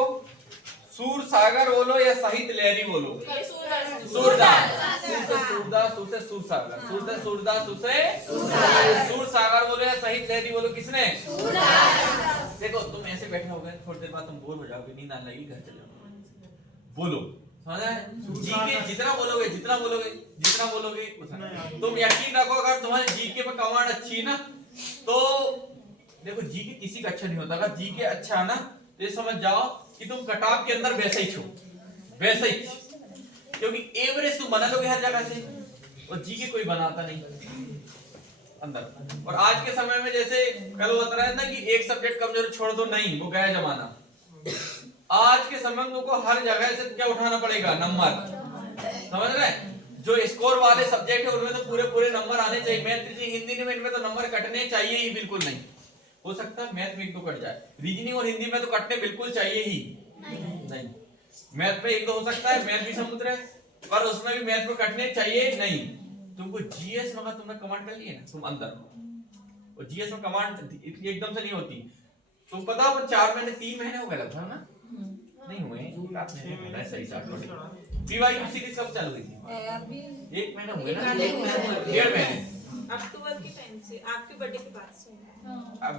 सूर सागर बोलो या साहित्य लहरी बोलो? सूरदास। सूरदास सुसे सूरसागर, सूरदास सुसे सूर सागर बोलो या साहित्य लहरी बोलो? किसने? देखो तुम ऐसे बैठे हो गए, थोड़ी देर बाद तुम बोर हो जाओगे, नींद आने लगेगी, घर चले जाओगे। बोलो जीके जितना बोलोगे उतना। तुम यकीन रखो अगर तुम्हारे जीके में कमांड अच्छी है ना तो देखो जीके किसी का अच्छा नहीं होता। अगर जीके अच्छा है ना तो ये समझ जाओ कि तुम कटाव के अंदर वैसे ही छो, वैसे ही, क्योंकि एवरेज तुम बना लोगे हर जगह से और जीके कोई बनाता नहीं अंदर। और आज के समय में जैसे कल बता रहा था कि एक सब्जेक्ट कमजोर छोड़ दो, नहीं वो गया जमाना। आज के समय में को हर जगह से क्या उठाना पड़ेगा? नंबर। समझ रहे? जो स्कोर वाले सब्जेक्ट है उनमें तो पूरे पूरे नंबर आने चाहिए। मैथ हिंदी में इनमें तो नंबर कटने चाहिए ही बिल्कुल नहीं। हो सकता है मैथ में 1-2 कट जाए, रीजनिंग और हिंदी में तो कटने बिल्कुल चाहिए ही नहीं। मैथ में 1-2 हो सकता है, मैथ भी समुद्र है, पर उसमें भी मैथ में कटने चाहिए नहीं। तुमको जीएस में तुमने कमांड कर ली है ना, तुम अंदर, और जीएस में कमांड इतनी एकदम से नहीं होती। तुम पता हो 4 महीने 3 महीने हो गए था ना, नहीं हुए सही पीवाईक्यू सीरीज कब चालू हुई थी? 1 महीना हुए ना, 1.5 महीने। अक्टूबर की टाइम से, आपके बर्थडे के बाद से,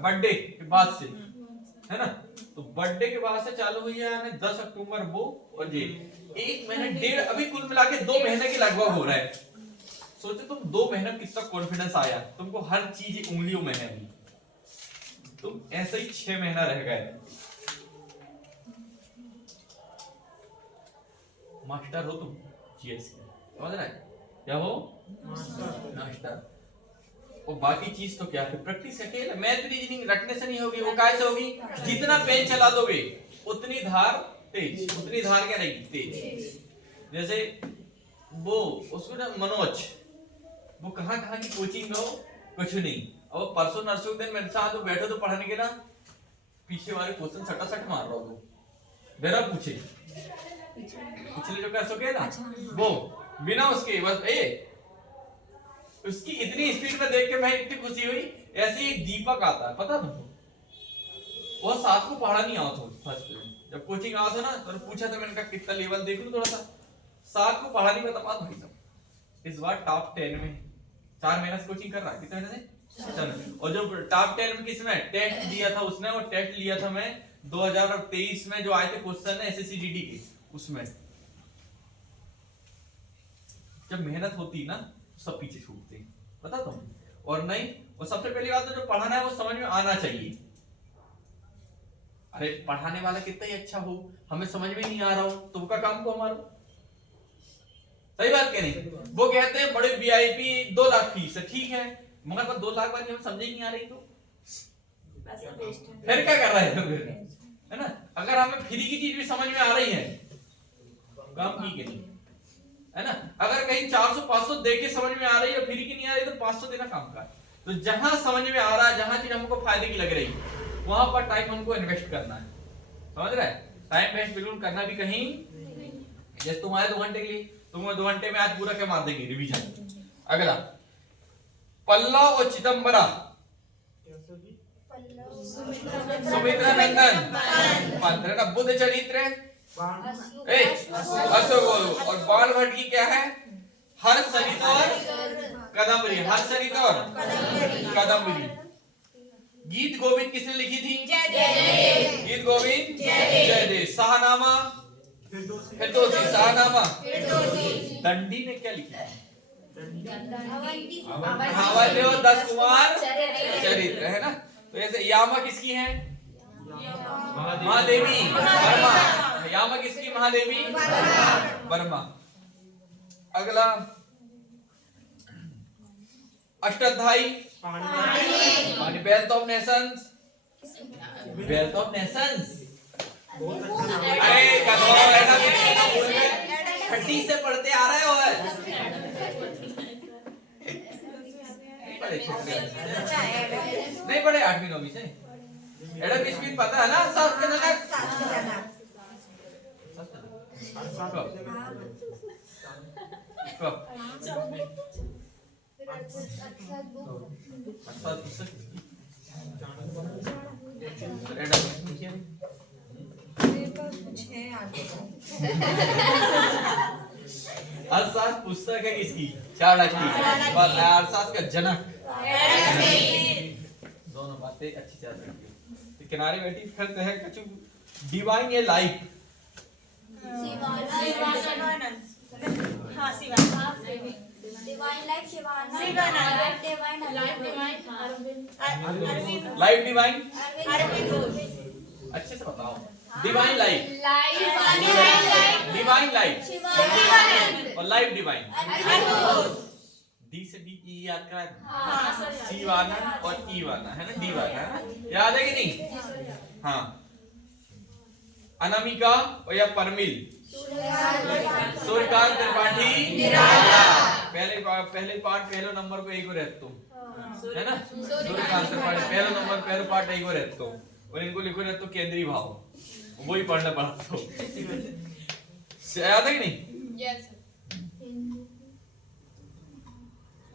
बर्थडे के बाद से, है ना। तो बर्थडे के बाद से चालू हुई है 10 अक्टूबर वो, और ये 1 महीने 1.5, अभी कुल मिला के 2 महीने के लगभग हो रहा है। सोचो तुम 2 महीने में कितना कॉन्फिडेंस आया, तुमको हर चीज उंगलियों में है। तुम ऐसे ही 6 महीना रह गए। मास्टर हो तुम जीएस के, समझ रहे? क्या हो? मास्टर। और बाकी चीज तो क्या है? प्रैक्टिस अकेले। मैथ रीजनिंग रटने से नहीं होगी, वो कैसे होगी? जितना पेन चला दोगे उतनी धार तेज, उतनी धार क्या रहेगी? तेज। जैसे वो उसको ना मनोज, वो कहाँ की कोचिंग में हो, कुछ नहीं, और परसों नरसों दिन मेरे साथ बैठो तो पढ़ने के ना पीछे वाले क्वेश्चन सटासट मार रहा हो, मेरा पूछे पिछले जो कर सके ना वो बिना उसके बस उसकी इतनी स्पीड में देख के मैं इतनी खुशी हुई। ऐसे ही एक दीपक आता है, पता तुमको? वो साथ को पढ़ा नहीं आता फर्स्ट में, जब कोचिंग आता ना तो पूछा था मैंने कहा कितना लेवल देख लूं थोड़ा सा, साथ को पढ़ा नहीं पता बात भाई सब। इस बार टॉप 10 में 4 महीने से कोचिंग कर रहा है। कितने महीने से? और जो टॉप 10 में किसमें टेस्ट दिया था उसने, और टेस्ट लिया था मैं 2023 में जो आए थे क्वेश्चन है एसएससी जीडी के, उसमें जब मेहनत होती ना सब पीछे छूटते हैं, पता तुम। और नहीं, और सबसे पहली बात तो जो पढ़ाना है वो समझ में आना चाहिए। अरे पढ़ाने वाला कितना ही अच्छा हो, हमें समझ में नहीं आ रहा हो तो वो का काम को हमारा। सही बात कह नहीं? वो कहते हैं बड़े वीआईपी 2 लाख फीस है, ठीक है, मगर बस 2 लाख वाली हम समझे नहीं आ रही तो फिर क्या कर रहे हैं फिर, है ना। अगर हमें फ्री की चीज भी समझ में आ रही है काम की के नहीं, है ना। अगर कहीं 400-500 दे के समझ में आ रही है, फ्री की नहीं आ रही, तो 500 देना काम का। तो जहां समझ में आ रहा है, जहां चीज हमको फायदे की लग रही है, वहां पर टाइम हमको इन्वेस्ट करना है, समझ रहे हैं। टाइम वेस्ट बिल्कुल करना भी कहीं, जैसे तुम आए 2 घंटे के लिए, तुम्हें 2 घंटे में आज पूरा क्या मार देंगे रिवीजन। अगला पल्लव और चिदंबरा, सुमित्रा नंदन पंत, है ना। बुद्ध चरित्र अशोक, और बाल भट्ट की क्या है, हर्षचरित और कादम्बरी, हर्षचरित और कादम्बरी। गीत गोविंद किसने लिखी थी, गीत गोविंद जयदेव। शाहनामा फिरदौसी, शाहनामा। दंडी ने क्या लिखा, अवंती और 10 कुमार चरित्र, है ना। तो ऐसे यामा किसकी है, महादेवी वर्मा। यामा किसकी, महादेवी वर्मा। अगला अष्टाध्यायी पानी, wealth of Nations, wealth of Nations. अरे ऐसा 30 से पढ़ते आ रहे हो, नहीं पढ़े 8वीं 9वीं से। एडम स्मिथ पता है ना, सब के जनक। अर्थशास्त्र पुस्तक है किसकी, चाणक्य की। और अर्थशास्त्र का जनक, दोनों बातें अच्छी से याद रखिए। तो किनारे बैठी करते हैं कुछ डिवाइन या life, divine life Sivana, life divine, अच्छे से बताओ। डिवाइन लाइफ, डिवाइन लाइफ और लाइफ डिवाइन। डी से डी ई याद करा, सी वाला और ई वाला, है ना, डी वाला, है ना, याद है कि नहीं। हाँ, अनामिका और या परमिल, सूर्यकांत त्रिपाठी, पहले पार्ट पहले नंबर को एक रहते, है ना। सूर्यकांत त्रिपाठी पहले नंबर पहले पार्ट एक रहते, और इनको लिखो रहते केंद्रीय भाव, वही पढ़ना पड़ता हो। याद है कि नहीं। यस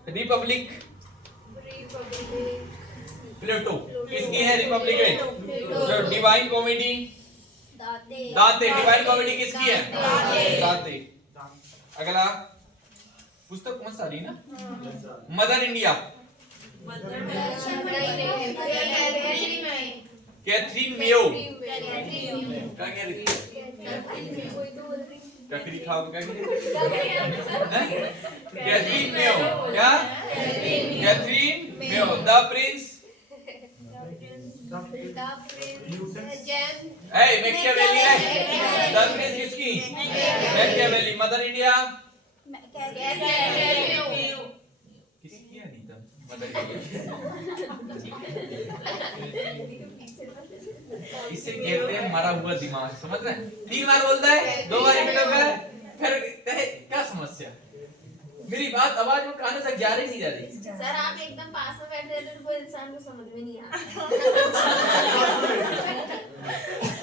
रिपब्लिक, प्लेटो किसकी है रिपब्लिक में। डिवाइन कॉमेडी, दाते, डिवाइन कॉमेडी किसकी है, दाते। अगला पुस्तक कौन सा रही ना, मदर इंडिया, कैथरीन मेयो। क्या कह रही थी, टकरी खाओ, क्या कैथरीन मेयो, क्या Catherine Mayo. The Prince, Machiavelli है। द प्रिंस किसकी, मैकियावेली। मदर इंडिया किसकी है, नहीं था मदर इंडिया। इसे कहते हैं मरा हुआ दिमाग, समझ रहे हैं। 3 बार बोलता है, 2 बार रिपीट हो गया, फिर क्या समस्या। मेरी बात आवाज में कानों तक जा रही नहीं जा रही। सर आप एकदम पास में बैठे रहते तो वो इंसान को समझ में नहीं आता।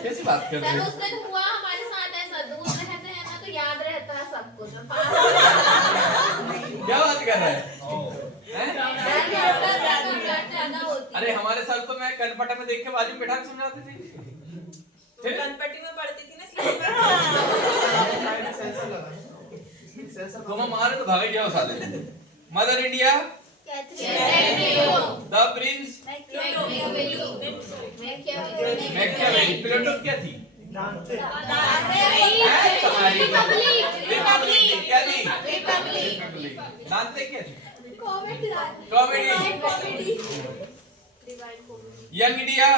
कैसी बात कर रहे सर हो। उस दिन हुआ हमारे साथ ऐसा, दूर रहते हैं ना तो याद रहता है सब कुछ। क्या बात कर रहे हैं। अरे हमारे सर तो मैं कनपटा में देख के बाजू बैठा के समझाते थे। कनपट्टी में पढ़ती थी ना, तुम हमारे तो भागे जाओ साले। Mother India, the Prince, Machiavelli. Plato क्या थी, रिपब्लिक क्या थी, comedy, Young India.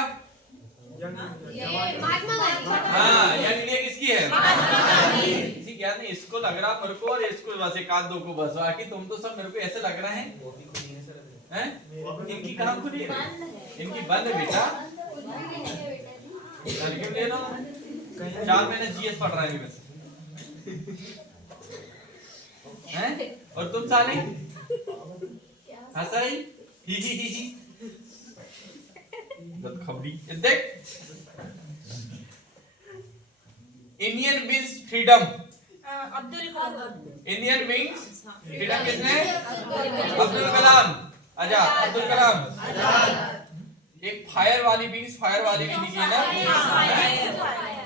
Mahatma Gandhi. हाँ, यंग इंडिया किसकी है? किसी क्या नहीं, इसको लग रहा मेरे को और इसको बस एक आध दो को बस, बाकी तुम तो सब मेरे को ऐसे लग रहा है हैं? इनकी कहाँ खुली है? इनकी बंद है बेटा। क्यों ले लो? 4 महीने जीएस पढ़ रहा है बस। हैं? और तुम साले हंसा ही खबरी देख। Indian wings freedom, Abdul Kalam. Indian wings freedom किसने? अब्दुल कलाम आजाद। अब्दुल कलाम। एक फायर वाली विंग्स, फायर वाली भी लिखी है ना।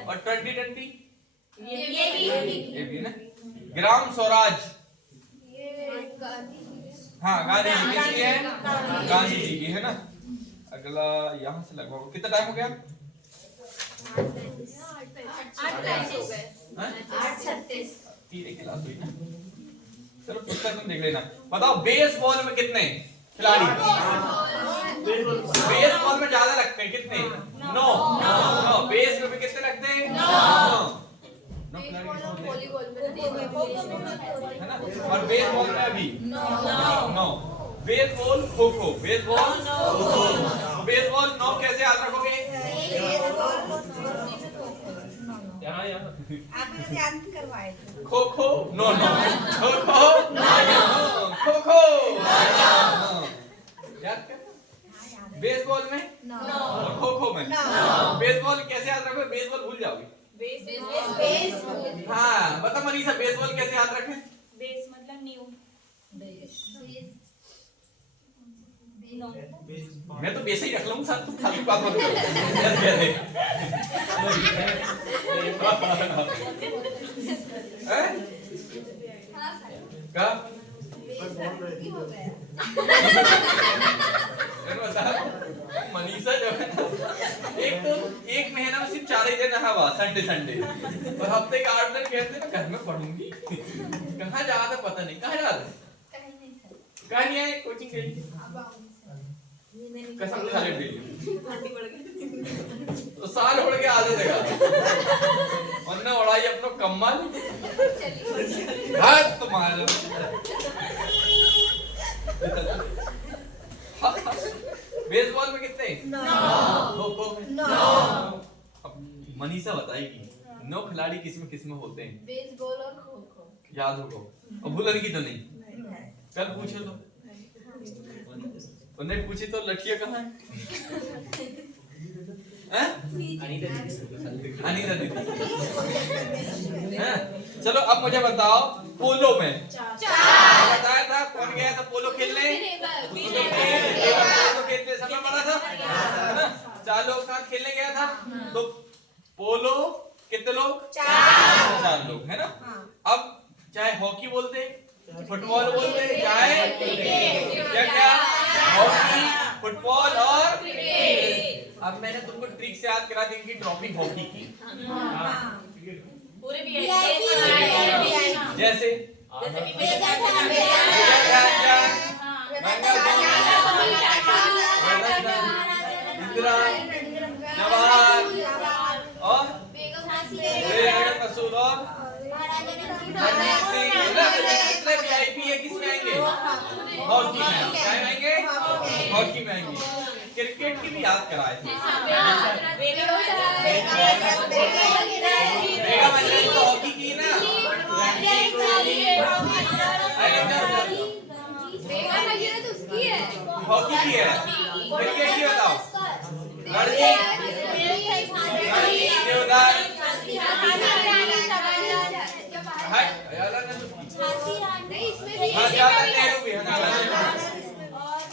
और 2020 ये भी ना। ग्राम स्वराज, हाँ गांधी जी किसकी है? गांधी जी की है ना। अगला यहाँ से लगभग कितना टाइम हो गया? 8:36 3 क्लास हुई ना। चलो पुस्तक तुम देख लेना। बताओ बेसबॉल में कितने खिलाड़ी? बेसबॉल में ज्यादा लगते हैं कितने? 9। बेस में भी कितने लगते हैं? 9 खिलाड़ी है ना। और बेसबॉल में भी 9। Baseball, kho kho, baseball, baseball 9 कैसे याद रखोगे? खो खो 9 खो खो खो खो याद कर। बेसबॉल में और खो खो में। बेसबॉल कैसे याद रखोगे? बेसबॉल भूल जाओगे। हाँ बता मनीषा, बेसबॉल कैसे याद रखें? बेस मतलब न्यू। मैं तो बेस ही रख लूंगा सर, तुम खाली बात मत करो। क्या मनीषा जो है ना, एक महीना में सिर्फ 4 ही दिन रहा हुआ, संडे और हफ्ते के 8 दिन कहते ना घर में पढ़ूंगी। कहाँ जा रहा पता नहीं, कहाँ जा रहे? कहाँ नहीं आए? कोचिंग के लिए कसम खा ले तो साल उड़ के आधे देगा, वरना उड़ाई अपना कम्मल हाथ तुम्हारा। बेसबॉल में कितने? 9। अब मनीषा बताएगी 9 खिलाड़ी किसमें होते हैं? बेसबॉल और खो खो याद होगा। अब भूलन की तो नहीं, कल पूछे तो उन्हें पूछी तो लड़कियां कहाँ हैं? अनीता दीदी। चलो अब मुझे बताओ पोलो में बताया था कौन गया था पोलो खेलने? पोलो खेलने समय पड़ा था है ना। 4 लोग साथ खेलने गया था। तो पोलो कितने लोग? 4 लोग है ना। अब चाहे हॉकी बोलते, फुटबॉल बोलते, चाहे क्या हॉकी, फुटबॉल और क्रिकेट। अब मैंने तुमको ट्रिक से याद करा दी कि ड्रॉपिंग हॉकी की। पूरे भी जैसे इंदिरा, जवाहर और रसूल और कितने वीआईपी है किसमें आएंगे? हॉकी में। क्या आएंगे? हॉकी में आएंगे। क्रिकेट की भी याद कराए थे। तो हॉकी की ना, हॉकी की है। क्रिकेट की बताओ।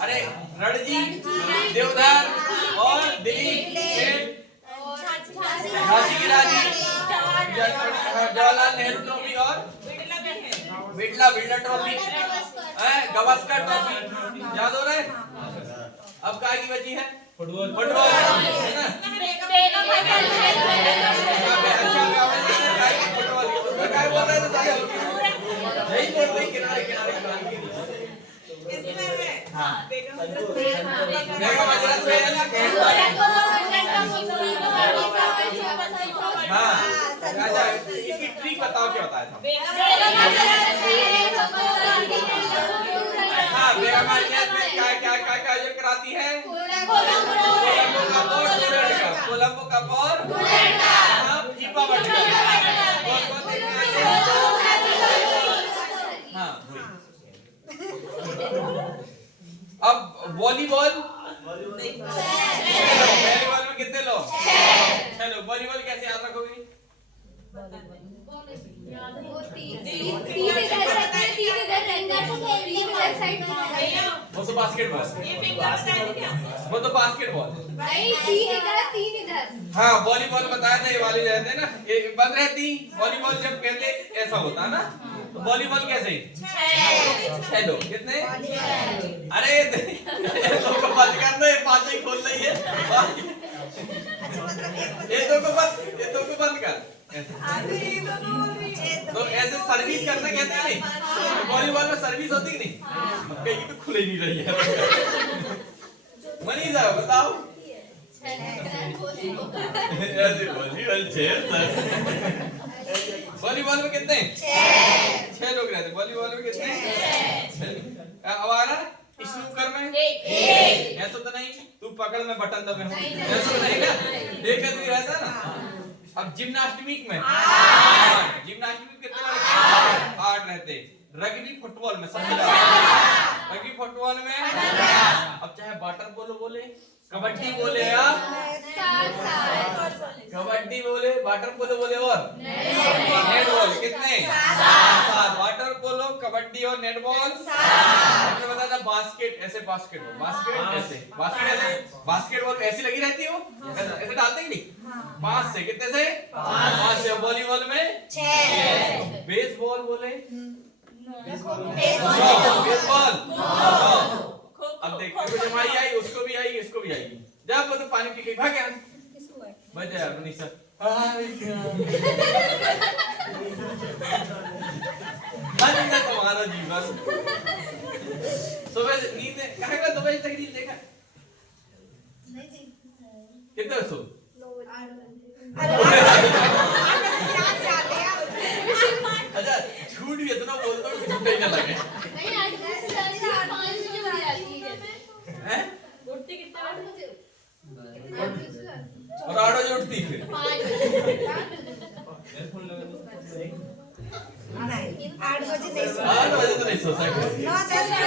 अरे रणजी, देवधर और दिलीप झांसी की रानी, जवाहरलाल नेहरू ट्रॉफी और बिरला ट्रॉफी, गावस्कर ट्रॉफी याद हो रहा है। अब काय की बची है? फुटबॉल है ना। हाँ बेगम बेगम हजरत फेल हाँ अच्छा इसकी ट्रिक बताओ क्या बताया था हाँ बेगम हजरत में क्या यूज कराती है कोलंबो कप और हाँ फीफा वर्ल्ड कप कौन देखने आते हैं हाँ अब वॉलीबॉल वॉलीबॉल में कितने लोग चलो वॉलीबॉल कैसे याद रखोगे वो तो बास्केटबॉल वो तो बास्केटबॉल हाँ वॉलीबॉल बताया था ये वाली रहते ना ये बंद रहती वॉलीबॉल जब कहते ऐसा होता ना तो वॉलीबॉल कैसे 6 लोग कितने अरे दो को बंद करना ये 5 ही खोल रही है ये दो को बंद कर तो ऐसे सर्विस करना कहते हैं नहीं वॉलीबॉल में सर्विस होती नहीं कहीं तो खुले नहीं रही है मनीषा बताओ वॉलीबॉल में कितने 6 लोग रहते वॉलीबॉल में कितने 6 अब आ रहा स्नूकर में ऐसा तो नहीं तू पकड़ में बटन दबे ऐसा तो नहीं ना देख के तू रहता ना अब जिम्नास्टिक में जिम्नास्टिक में कितने लड़के 8 रहते रग्बी फुटबॉल में समझ रग्बी फुटबॉल में अब चाहे वाटर पोलो बोले कबड्डी बोले आप कबड्डी बोले वाटर पोलो बोले और नेट बॉल कितने 7 वाटर पोलो कबड्डी और नेट बॉल आपने बताया था बास्केट ऐसे बास्केटबॉल ऐसी लगी रहती है वो ऐसे डालते ही नहीं 5 से कितने से 5 से वॉलीबॉल में 6 बेसबॉल बोले बेसबॉल अब देखो जमाई आई उसको भी आई इसको भी आएगी जब वो तो पानी पी के भाग गया बच जाए मनीषा तुम्हारा जी बस सुबह नींद कहा 2 बजे तक रील देखा कितने सो अच्छा झूठ भी इतना बोल दो कि झूठ ही ना लगे हैं उठती कितने बजे और 8 बजे उठती फिर 8 बजे तो नहीं सो सकते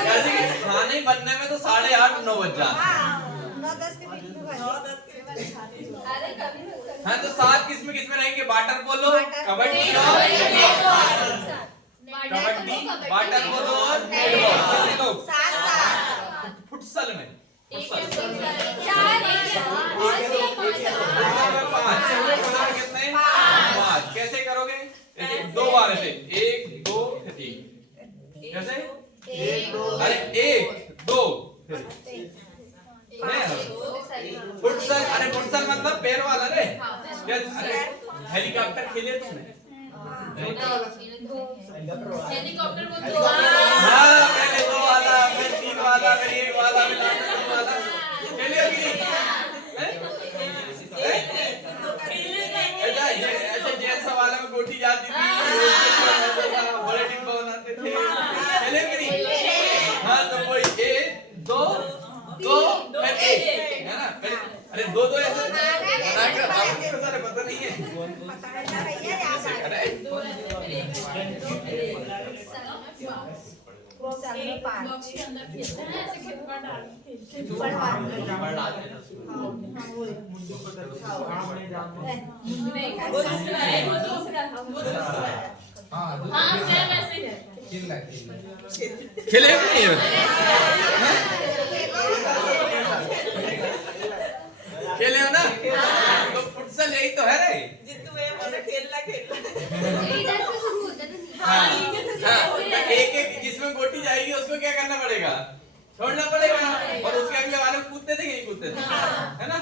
जैसे कि खाने बनने में तो 8:30 9 बज जाते हाँ तो 7 किसमें रहेंगे वाटर पोलो कबड्डी और कबड्डी वाटर पोलो और नेटबॉल कितने लोग 7 फुटसल में कितने 5 कैसे करोगे ऐसे 2 बार ऐसे 1 2 3 कैसे 1 2 अरे 1 2 फुटसल अरे फुटसल मतलब पैर वाला रे अरे हेलीकॉप्टर खेले तुमने हेलीकॉप्टर को 2 हाँ पहले 2 वाला फिर 3 वाला फिर 1 वाला फिर 2 वाला खेले हो कि नहीं ऐसा जैसा वाला में गोटी जाती थी बड़े डिब्बा बनाते थे खेले कि नहीं हाँ तो वही 1 2 फिर 1 है ना अरे 2 ऐसे बनाकर आपको सारे पता नहीं है बॉक्स के अंदर खेलते हैं ऐसे खिड़का डाल के हाँ सेम ऐसे ही है खेले भी नहीं खेले हो ना तो फुटसल यही तो है रे एक जिसमें गोटी जाएगी उसको क्या करना पड़ेगा छोड़ना पड़ेगा और उसके अगले वाले कूदते थे यही कूदते थे है ना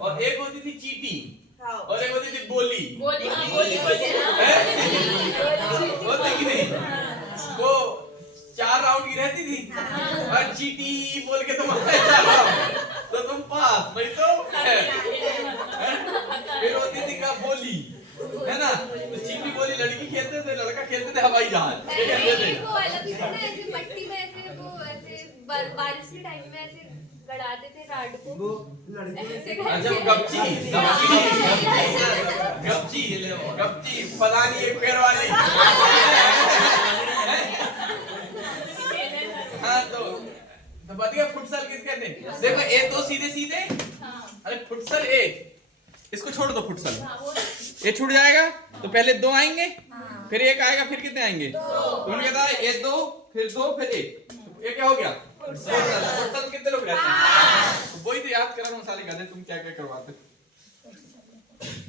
और एक होती थी चीटी और एक होती थी गोली गोली होती कि नहीं वो 4 राउंड आउट की रहती थी और चीटी बोल के तुम तो तुम पास नहीं तो फिर होती थी का बोली है ना, तो चीटी बोली लड़की खेलते थे, लड़का खेलते थे हवाई जहाज खेलते थे। वो वाला भी था ना, ऐसे मट्टी में ऐसे वो ऐसे बारिश के टाइम में ऐसे गड़ाते थे राड को। वो लड़की अच्छा गपची गपची गपची पता नहीं एक पैर वाली। हाँ तो बता गया फुटसल किस कहते हैं। देखो ये दो सीधे सीधे, अरे फुटसल एक, इसको छोड़ दो फुटसल, ये छूट जाएगा तो पहले दो आएंगे फिर एक आएगा, फिर कितने आएंगे तो उन्होंने कहा ये दो फिर एक, ये क्या हो गया फुटसल। कितने लोग रहते हैं वही तो याद करा मसाले गाते, तुम क्या क्या करवाते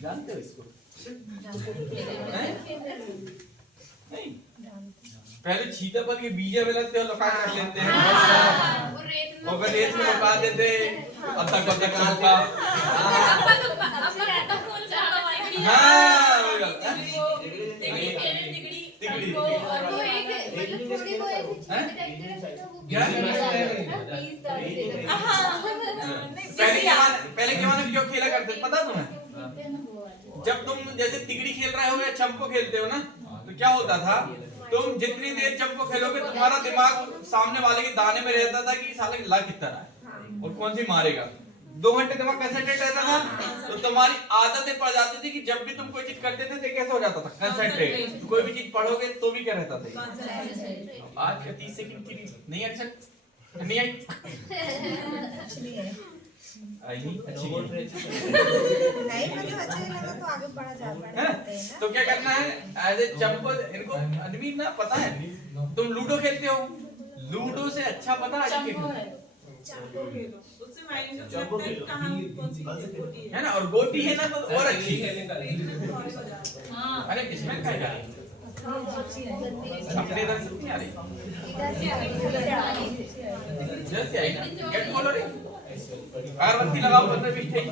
जानते हो इसको नहीं? पहले छीता पर के बीजे मिलाते और लुका कर लेते हैं और फिर रेत में लुका देते अद्धा कद्दा का। हाँ तिगड़ी वो एक थोड़ी वो ऐसे छोटे टाइप के रहते थे, वो पहले के जमाने में क्यों खेला करते पता तुम्हें? जब तुम जैसे तिगड़ी खेल रहे हो या चंपो खेलते हो ना, तो क्या होता था, तुम जितनी देर चंपो खेलोगे तुम्हारा दिमाग सामने वाले के दाने में रहता था कि साले लग कितना है और कौन सी मारेगा। 2 घंटे दिमाग कंसंट्रेट रहता था, तो तुम्हारी आदतें पड़ जाती थी कि जब भी तुम कोई चीज करते थे तो कैसे हो जाता था कंसंट्रेट। कोई भी चीज पढ़ोगे तो भी क्या रहता था। आज का 30 सेकंड की नहीं अच्छा नहीं आई अच्छी नहीं मतलब अच्छा नहीं लगा तो आगे बढ़ा जाते हैं ना। तो क्या करना है एज ए चंपो, इनको आदमी ना पता है। तुम लूडो खेलते हो, लूडो से अच्छा पता है उससे माइंड को कहां कौन सी गोटी है ना, और गोटी है ना तो और अच्छी। हां अरे इसमें क्या है अपने इधर से नहीं आ रही जैसे आई गेट बोलो रे अगरबत्ती लगाओ 15-20 ठीक।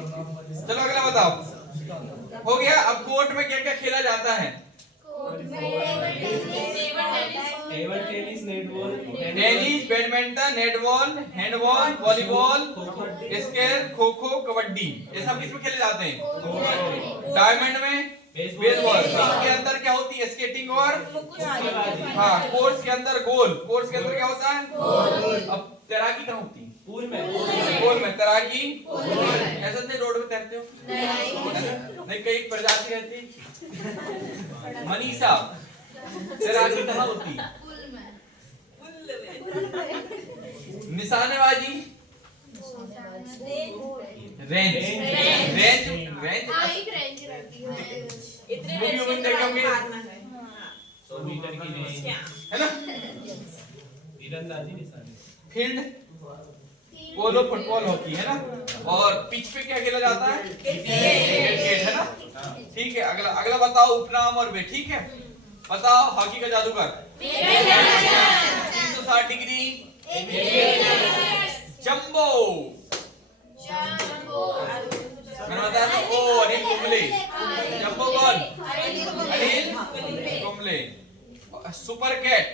चलो अगला बताओ हो गया। अब कोर्ट में क्या क्या खेला जाता है? Tennis, badminton, netball, handball, volleyball, scale, kho kho, kabaddi, ये सब किसमें खेले जाते हैं? डायमंड में बेसबॉल। के अंदर क्या होती है? स्केटिंग और हाँ कोर्स के अंदर गोल। कोर्स के अंदर क्या होता है? अब तैराकी कहाँ होती है? पूल में तैराकी ऐसा नहीं रोड पे तैरते हो नहीं, कई प्रजाति रहती। मनीषा तैराकी कहाँ होती है? निशानेबाजी रेंज रेंज रेंज मूवी में देखे होंगे 100 मीटर की रेंज है ना। तीरंदाजी निशाने फील्ड पोलो फुटबॉल होती है ना, और पिच पे क्या खेला जाता है? क्रिकेट है ना। ठीक है अगला अगला बताओ उपनाम और वे। ठीक है बताओ हॉकी का जादूगर 360 डिग्री जंबो। मैंने बताया था ओ अनिल कुंबले। जंबो कौन? अनिल कुंबले। सुपर कैट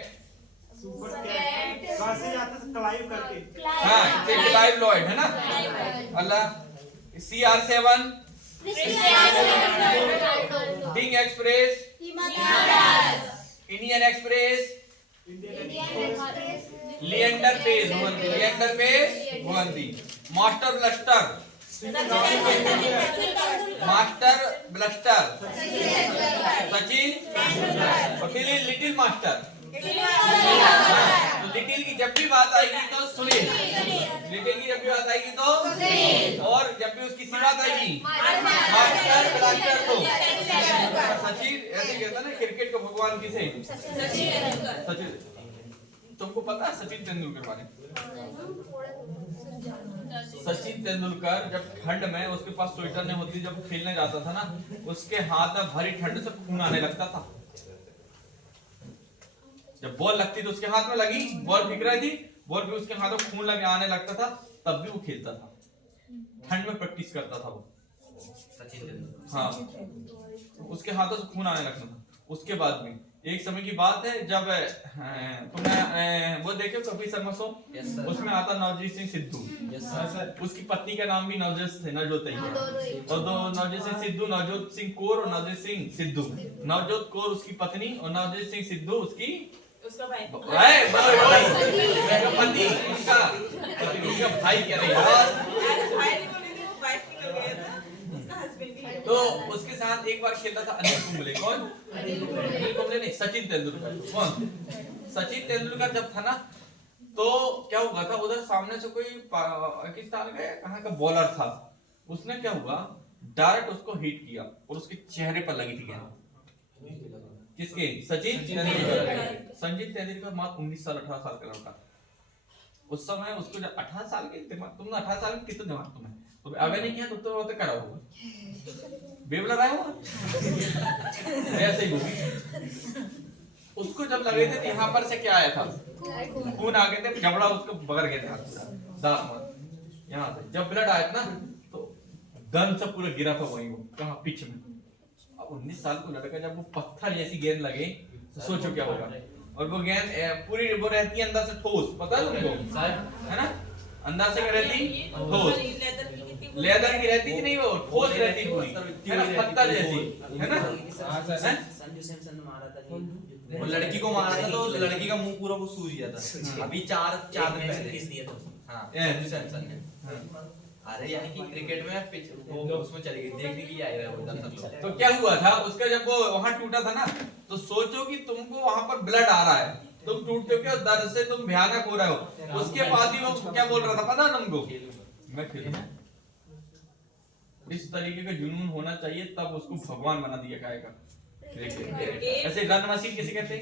कहाँ से जाते थे क्लाइव करके। हाँ क्लाइव लॉयड है ना। अल्लाह CR7 डिंग express, Indian express, Leander Paes भुवंती, मास्टर ब्लस्टर सचिन और लिटिल मास्टर। तो लिटिल की जब भी बात आएगी तो सुनील, लिटिल की जब भी बात आएगी तो और जब भी उसकी सी बात आएगी मास्टर ब्लास्टर तो सचिन। ऐसे कहता ना क्रिकेट को भगवान किसे? सचिन। तुमको पता है सचिन तेंदुलकर बारे? सचिन तेंदुलकर जब ठंड में उसके पास स्वेटर नहीं होती, जब खेलने जाता था ना उसके हाथ में भरी ठंड से खून आने लगता था। जब बॉल लगती तो उसके हाथ में लगी, बॉल फेंक रही थी, बॉल भी उसके हाथ में खून लगे आने लगता था, तब भी वो खेलता था। ठंड में प्रैक्टिस करता था वो सचिन तेंदुलकर। हाँ उसके हाथों से खून आने लगता था। उसके बाद भी एक समय की बात है जब तुमने वो देखे कपिल शर्मा शो, उसमें आता नवजीत सिंह सिद्धू, उसकी पत्नी का नाम भी नवजोत थे, नवजोत ही है। और दो नवजोत सिंह सिद्धू, नवजोत सिंह कौर और नवजोत सिंह सिद्धू। नवजोत कौर उसकी पत्नी और नवजोत सिंह सिद्धू उसकी उसका भाई पति, उसका भाई क्या नहीं यार। भाई नहीं बोले थे, वो वाइफ निकल गया था, उसका हस्बैंड भी है। तो उसके साथ एक बार खेलता था अनिल कुंबले। कौन? अनिल कुंबले नहीं, सचिन तेंदुलकर। कौन? सचिन तेंदुलकर जब था ना, तो क्या हुआ था, उधर सामने से कोई पाकिस्तान का कहाँ का बॉलर था, उसने क्या हुआ, डायरेक्ट उसको हिट किया और उसके चेहरे पर लगी थी गेंद। किसके? सचिन तेंदुलकर। सचिन तेंदुलकर मात्र 19 साल 18 साल का लड़का। उस समय उसको जब 18 साल के दिमाग, तुमने 18 साल में कितना दिमाग तुम्हें, तो अगर नहीं किया तो होते करा होगा, बेबला रहा होगा ऐसे ही होगी। उसको जब लगे थे यहाँ पर से क्या आया था, खून आ गए थे, जबड़ा उसको बगर गया था दांत यहाँ से। जब ब्लड आया ना तो गन से पूरा गिरा था वहीं, वो कहाँ पिच में। अब 19 साल को लड़का जब वो पत्थर जैसी गेंद लगे तो सोचो क्या होगा। और वो गेंद पूरी वो रहती है अंदर से ठोस, पता है तुमको, है ना, अंदर से रहती ठोस, लेदर की रहती थी नहीं, वो ठोस रहती पूरी, है ना, पत्थर जैसी, है ना। संजू सैमसन ने मारा था जी, वो लड़की को मारा था तो लड़की का मुंह पूरा वो सूज गया था अभी 4 दिन पहले। किस दिया था उसने? हाँ, संजू सैमसन ने। अरे यानी कि क्रिकेट में पिच वो उसमें चली गई, देखने के लिए आए रहे वो सब लोग। तो क्या हुआ था उसका, जब वो वहां टूटा था ना, तो सोचो कि तुमको वहां पर ब्लड आ रहा है, तुम टूटते हो, क्या दर्द से तुम भयानक हो रहे हो। उसके बाद भी वो क्या बोल रहा था पता है तुमको, मैं खेलूंगा। इस तरीके का जुनून होना चाहिए, तब उसको भगवान बना दिया जाएगा। ऐसे रन मशीन किसे कहते हैं?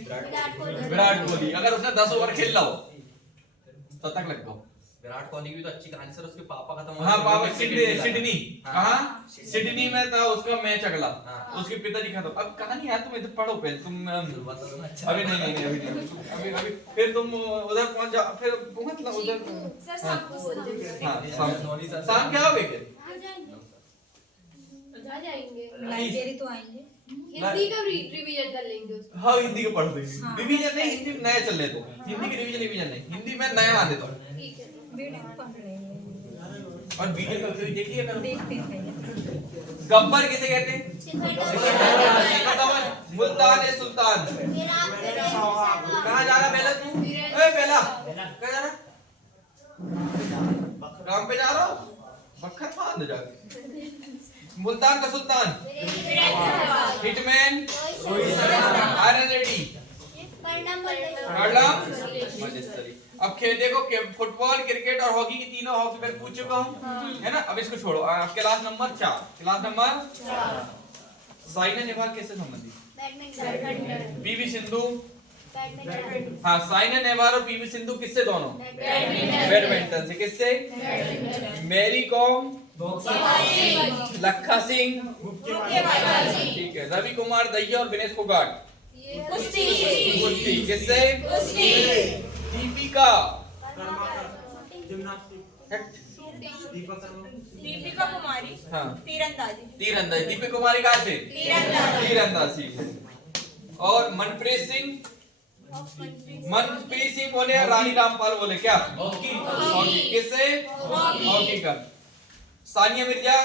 विराट कोहली। अगर उसने 10 ओवर खेल लो तब तक लग गो। विराट कोहली की तो अच्छी कहानी सर, उसके पापा खत्म हाँ, पापा सिडनी, कहाँ सिडनी में था उसका मैच अगला, उसके पिताजी खत्म। अब कहानी यार तुम इधर पढ़ो पहले, तुम अभी नहीं अभी फिर तुम उधर पहुंच जाओ, फिर मतलब उधर शाम क्या हो गए, आ जाएंगे, लाइब्रेरी तो आएंगे। हिंदी का रिवीजन कर लेंगे उसको। हाँ हिंदी को पढ़ देंगे, रिवीजन नहीं, हिंदी में नया चल रहे तो हिंदी की रिवीजन नहीं, हिंदी में नया आने दो। ठीक है, वीडियो पढ़ रहे हैं, और वीडियो कभी कभी देख लिया करो। देखते हैं। गब्बर किसे कहते हैं? मुल्तान ए सुल्तान। कहाँ जा रहा बेला तू? ए बेला कहाँ जा रहा? काम पे जा रहा हूँ, बखर फाड़ जाके। मुल्तान का सुल्तान, हिटमैन, आयरन लेडी, अब खेल देखो फुटबॉल, क्रिकेट और हॉकी की तीनों हॉकी पर पूछ चुका हूँ, है ना। अब इसको छोड़ो। Class number 4, class number 4। Saina Nehwal कैसे संबंधित? पीवी सिंधु। हाँ, साइना नेहवाल और पीवी सिंधु किससे दोनों? बैडमिंटन से। किससे? मैरी कॉम, लखा सिंह, ठीक है, रवि कुमार दहिया और विनेश फोगाट। कुश्ती। किससे? दीपिका, दीपिका कुमारी, हाँ, तीरंदाजी। दीपिका कुमारी कहाँ से? तीरंदाजी। और मनप्रीत सिंह बोले, रानी रामपाल बोले क्या? हॉकी। किससे? हॉकी का। सानिया मिर्जा,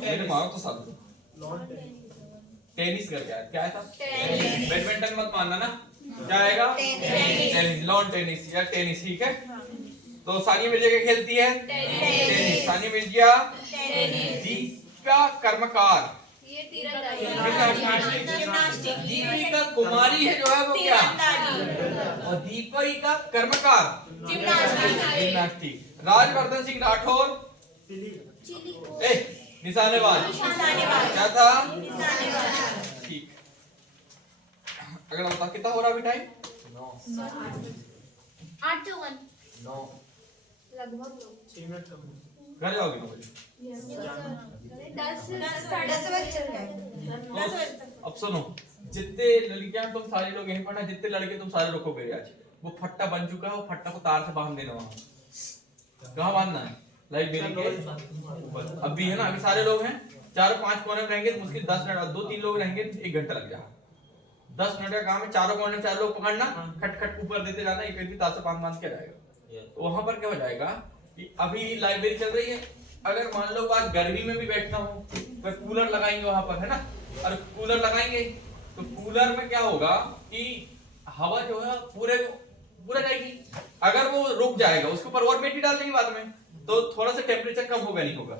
मेरे माँ तो सब टेनिस कर क्या था? बैडमिंटन मत मानना ना, क्या आएगा? टेनिस, लॉन टेनिस या टेनिस, ठीक है। तो सानिया मिर्जा क्या खेलती है? टेनिस। सानिया मिर्जा। दीपिका कर्मकार, ये तीरंदाजी। दीपिका कुमारी है जो है वो क्या? और दीपिका कर्मकार जिम्नास्टिक। राजवर्धन सिंह राठौर, निशानेबाज। क्या था? ठीक। अगर बता कितना हो रहा अभी टाइम? 8:01 लगभग। घर जाओगे 9 बजे? 10 बजे चल जाएगा। अब सुनो, जितने लड़कियां तुम सारे लोग यहीं पढ़ना, जितने लड़के तुम सारे रोकोगे आज। वो फट्टा बन चुका है, वो फट्टा को तार से बांध देना वहां। कहाँ बांधना है? लाइब्रेरी के अब भी है ना, अभी सारे लोग हैं। चारों 5 कोने में रहेंगे तो मुश्किल 10 मिनट, और 2-3 लोग रहेंगे 1 घंटा लग जाएगा। 10 मिनट का काम है, चारों कोने 4 लोग पकड़ना, खट खट ऊपर देते जाना, एक व्यक्ति ताश से बांध के जाएगा। तो वहां पर क्या हो जाएगा कि अभी लाइब्रेरी चल रही है, अगर मान लो बात गर्मी में भी बैठना हो तो कूलर लगाएंगे वहां पर, है ना, और कूलर लगाएंगे तो कूलर में क्या होगा कि हवा जो है पूरा जाएगी। अगर वो रुक जाएगा, उसके ऊपर और पेटी डाल देंगे बाद में, तो थोड़ा सा टेम्परेचर कम होगा, नहीं होगा।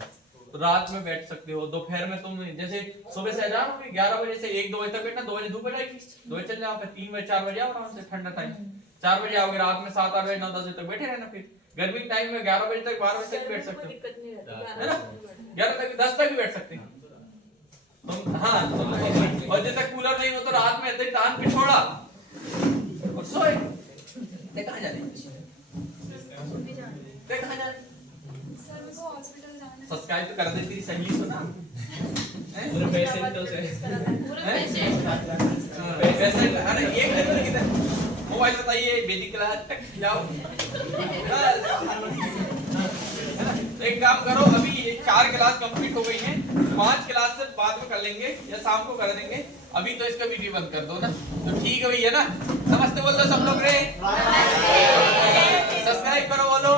तो रात में बैठ सकते हो, दोपहर में तुम जैसे सुबह से जाओ 11 बजे से 1-2 बजे तक बैठना, 2 बजे धूप हो जाएगी, 2 बजे चल जाओ, फिर 3 बजे 4 बजे आओ आराम से, ठंडा टाइम 4 बजे आओगे, रात में 7-8 बजे 9-10 बजे तक बैठे रहना। फिर गर्मी के टाइम में 11 बजे तक 12 बजे तक बैठ सकते हो, दिक्कत नहीं रहती, है ना, 11 तक 10 तक भी बैठ सकते हैं तुम। हाँ, और जब तक कूलर नहीं हो तो रात में ऐसे तान पे छोड़ा और सोए। कहाँ जाने सर मेरे को हॉस्पिटल जाना है। सब्सक्राइब तो कर दे, तेरी सही सुना पूरे पेशेंटों से पूरा पेशेंट वैसे। अरे एक नंबर किधर मोबाइल बताइए, वैदिक क्लास तक जाओ। तो एक काम करो, अभी ये 4 क्लास कंप्लीट हो गई हैं, 5 क्लास से बाद में कर लेंगे या शाम को कर देंगे, अभी तो इसका वीडियो बंद कर दो ना। तो ठीक है भैया ना, नमस्ते बोल दो सब लोग रे, सब्सक्राइब करो बोलो।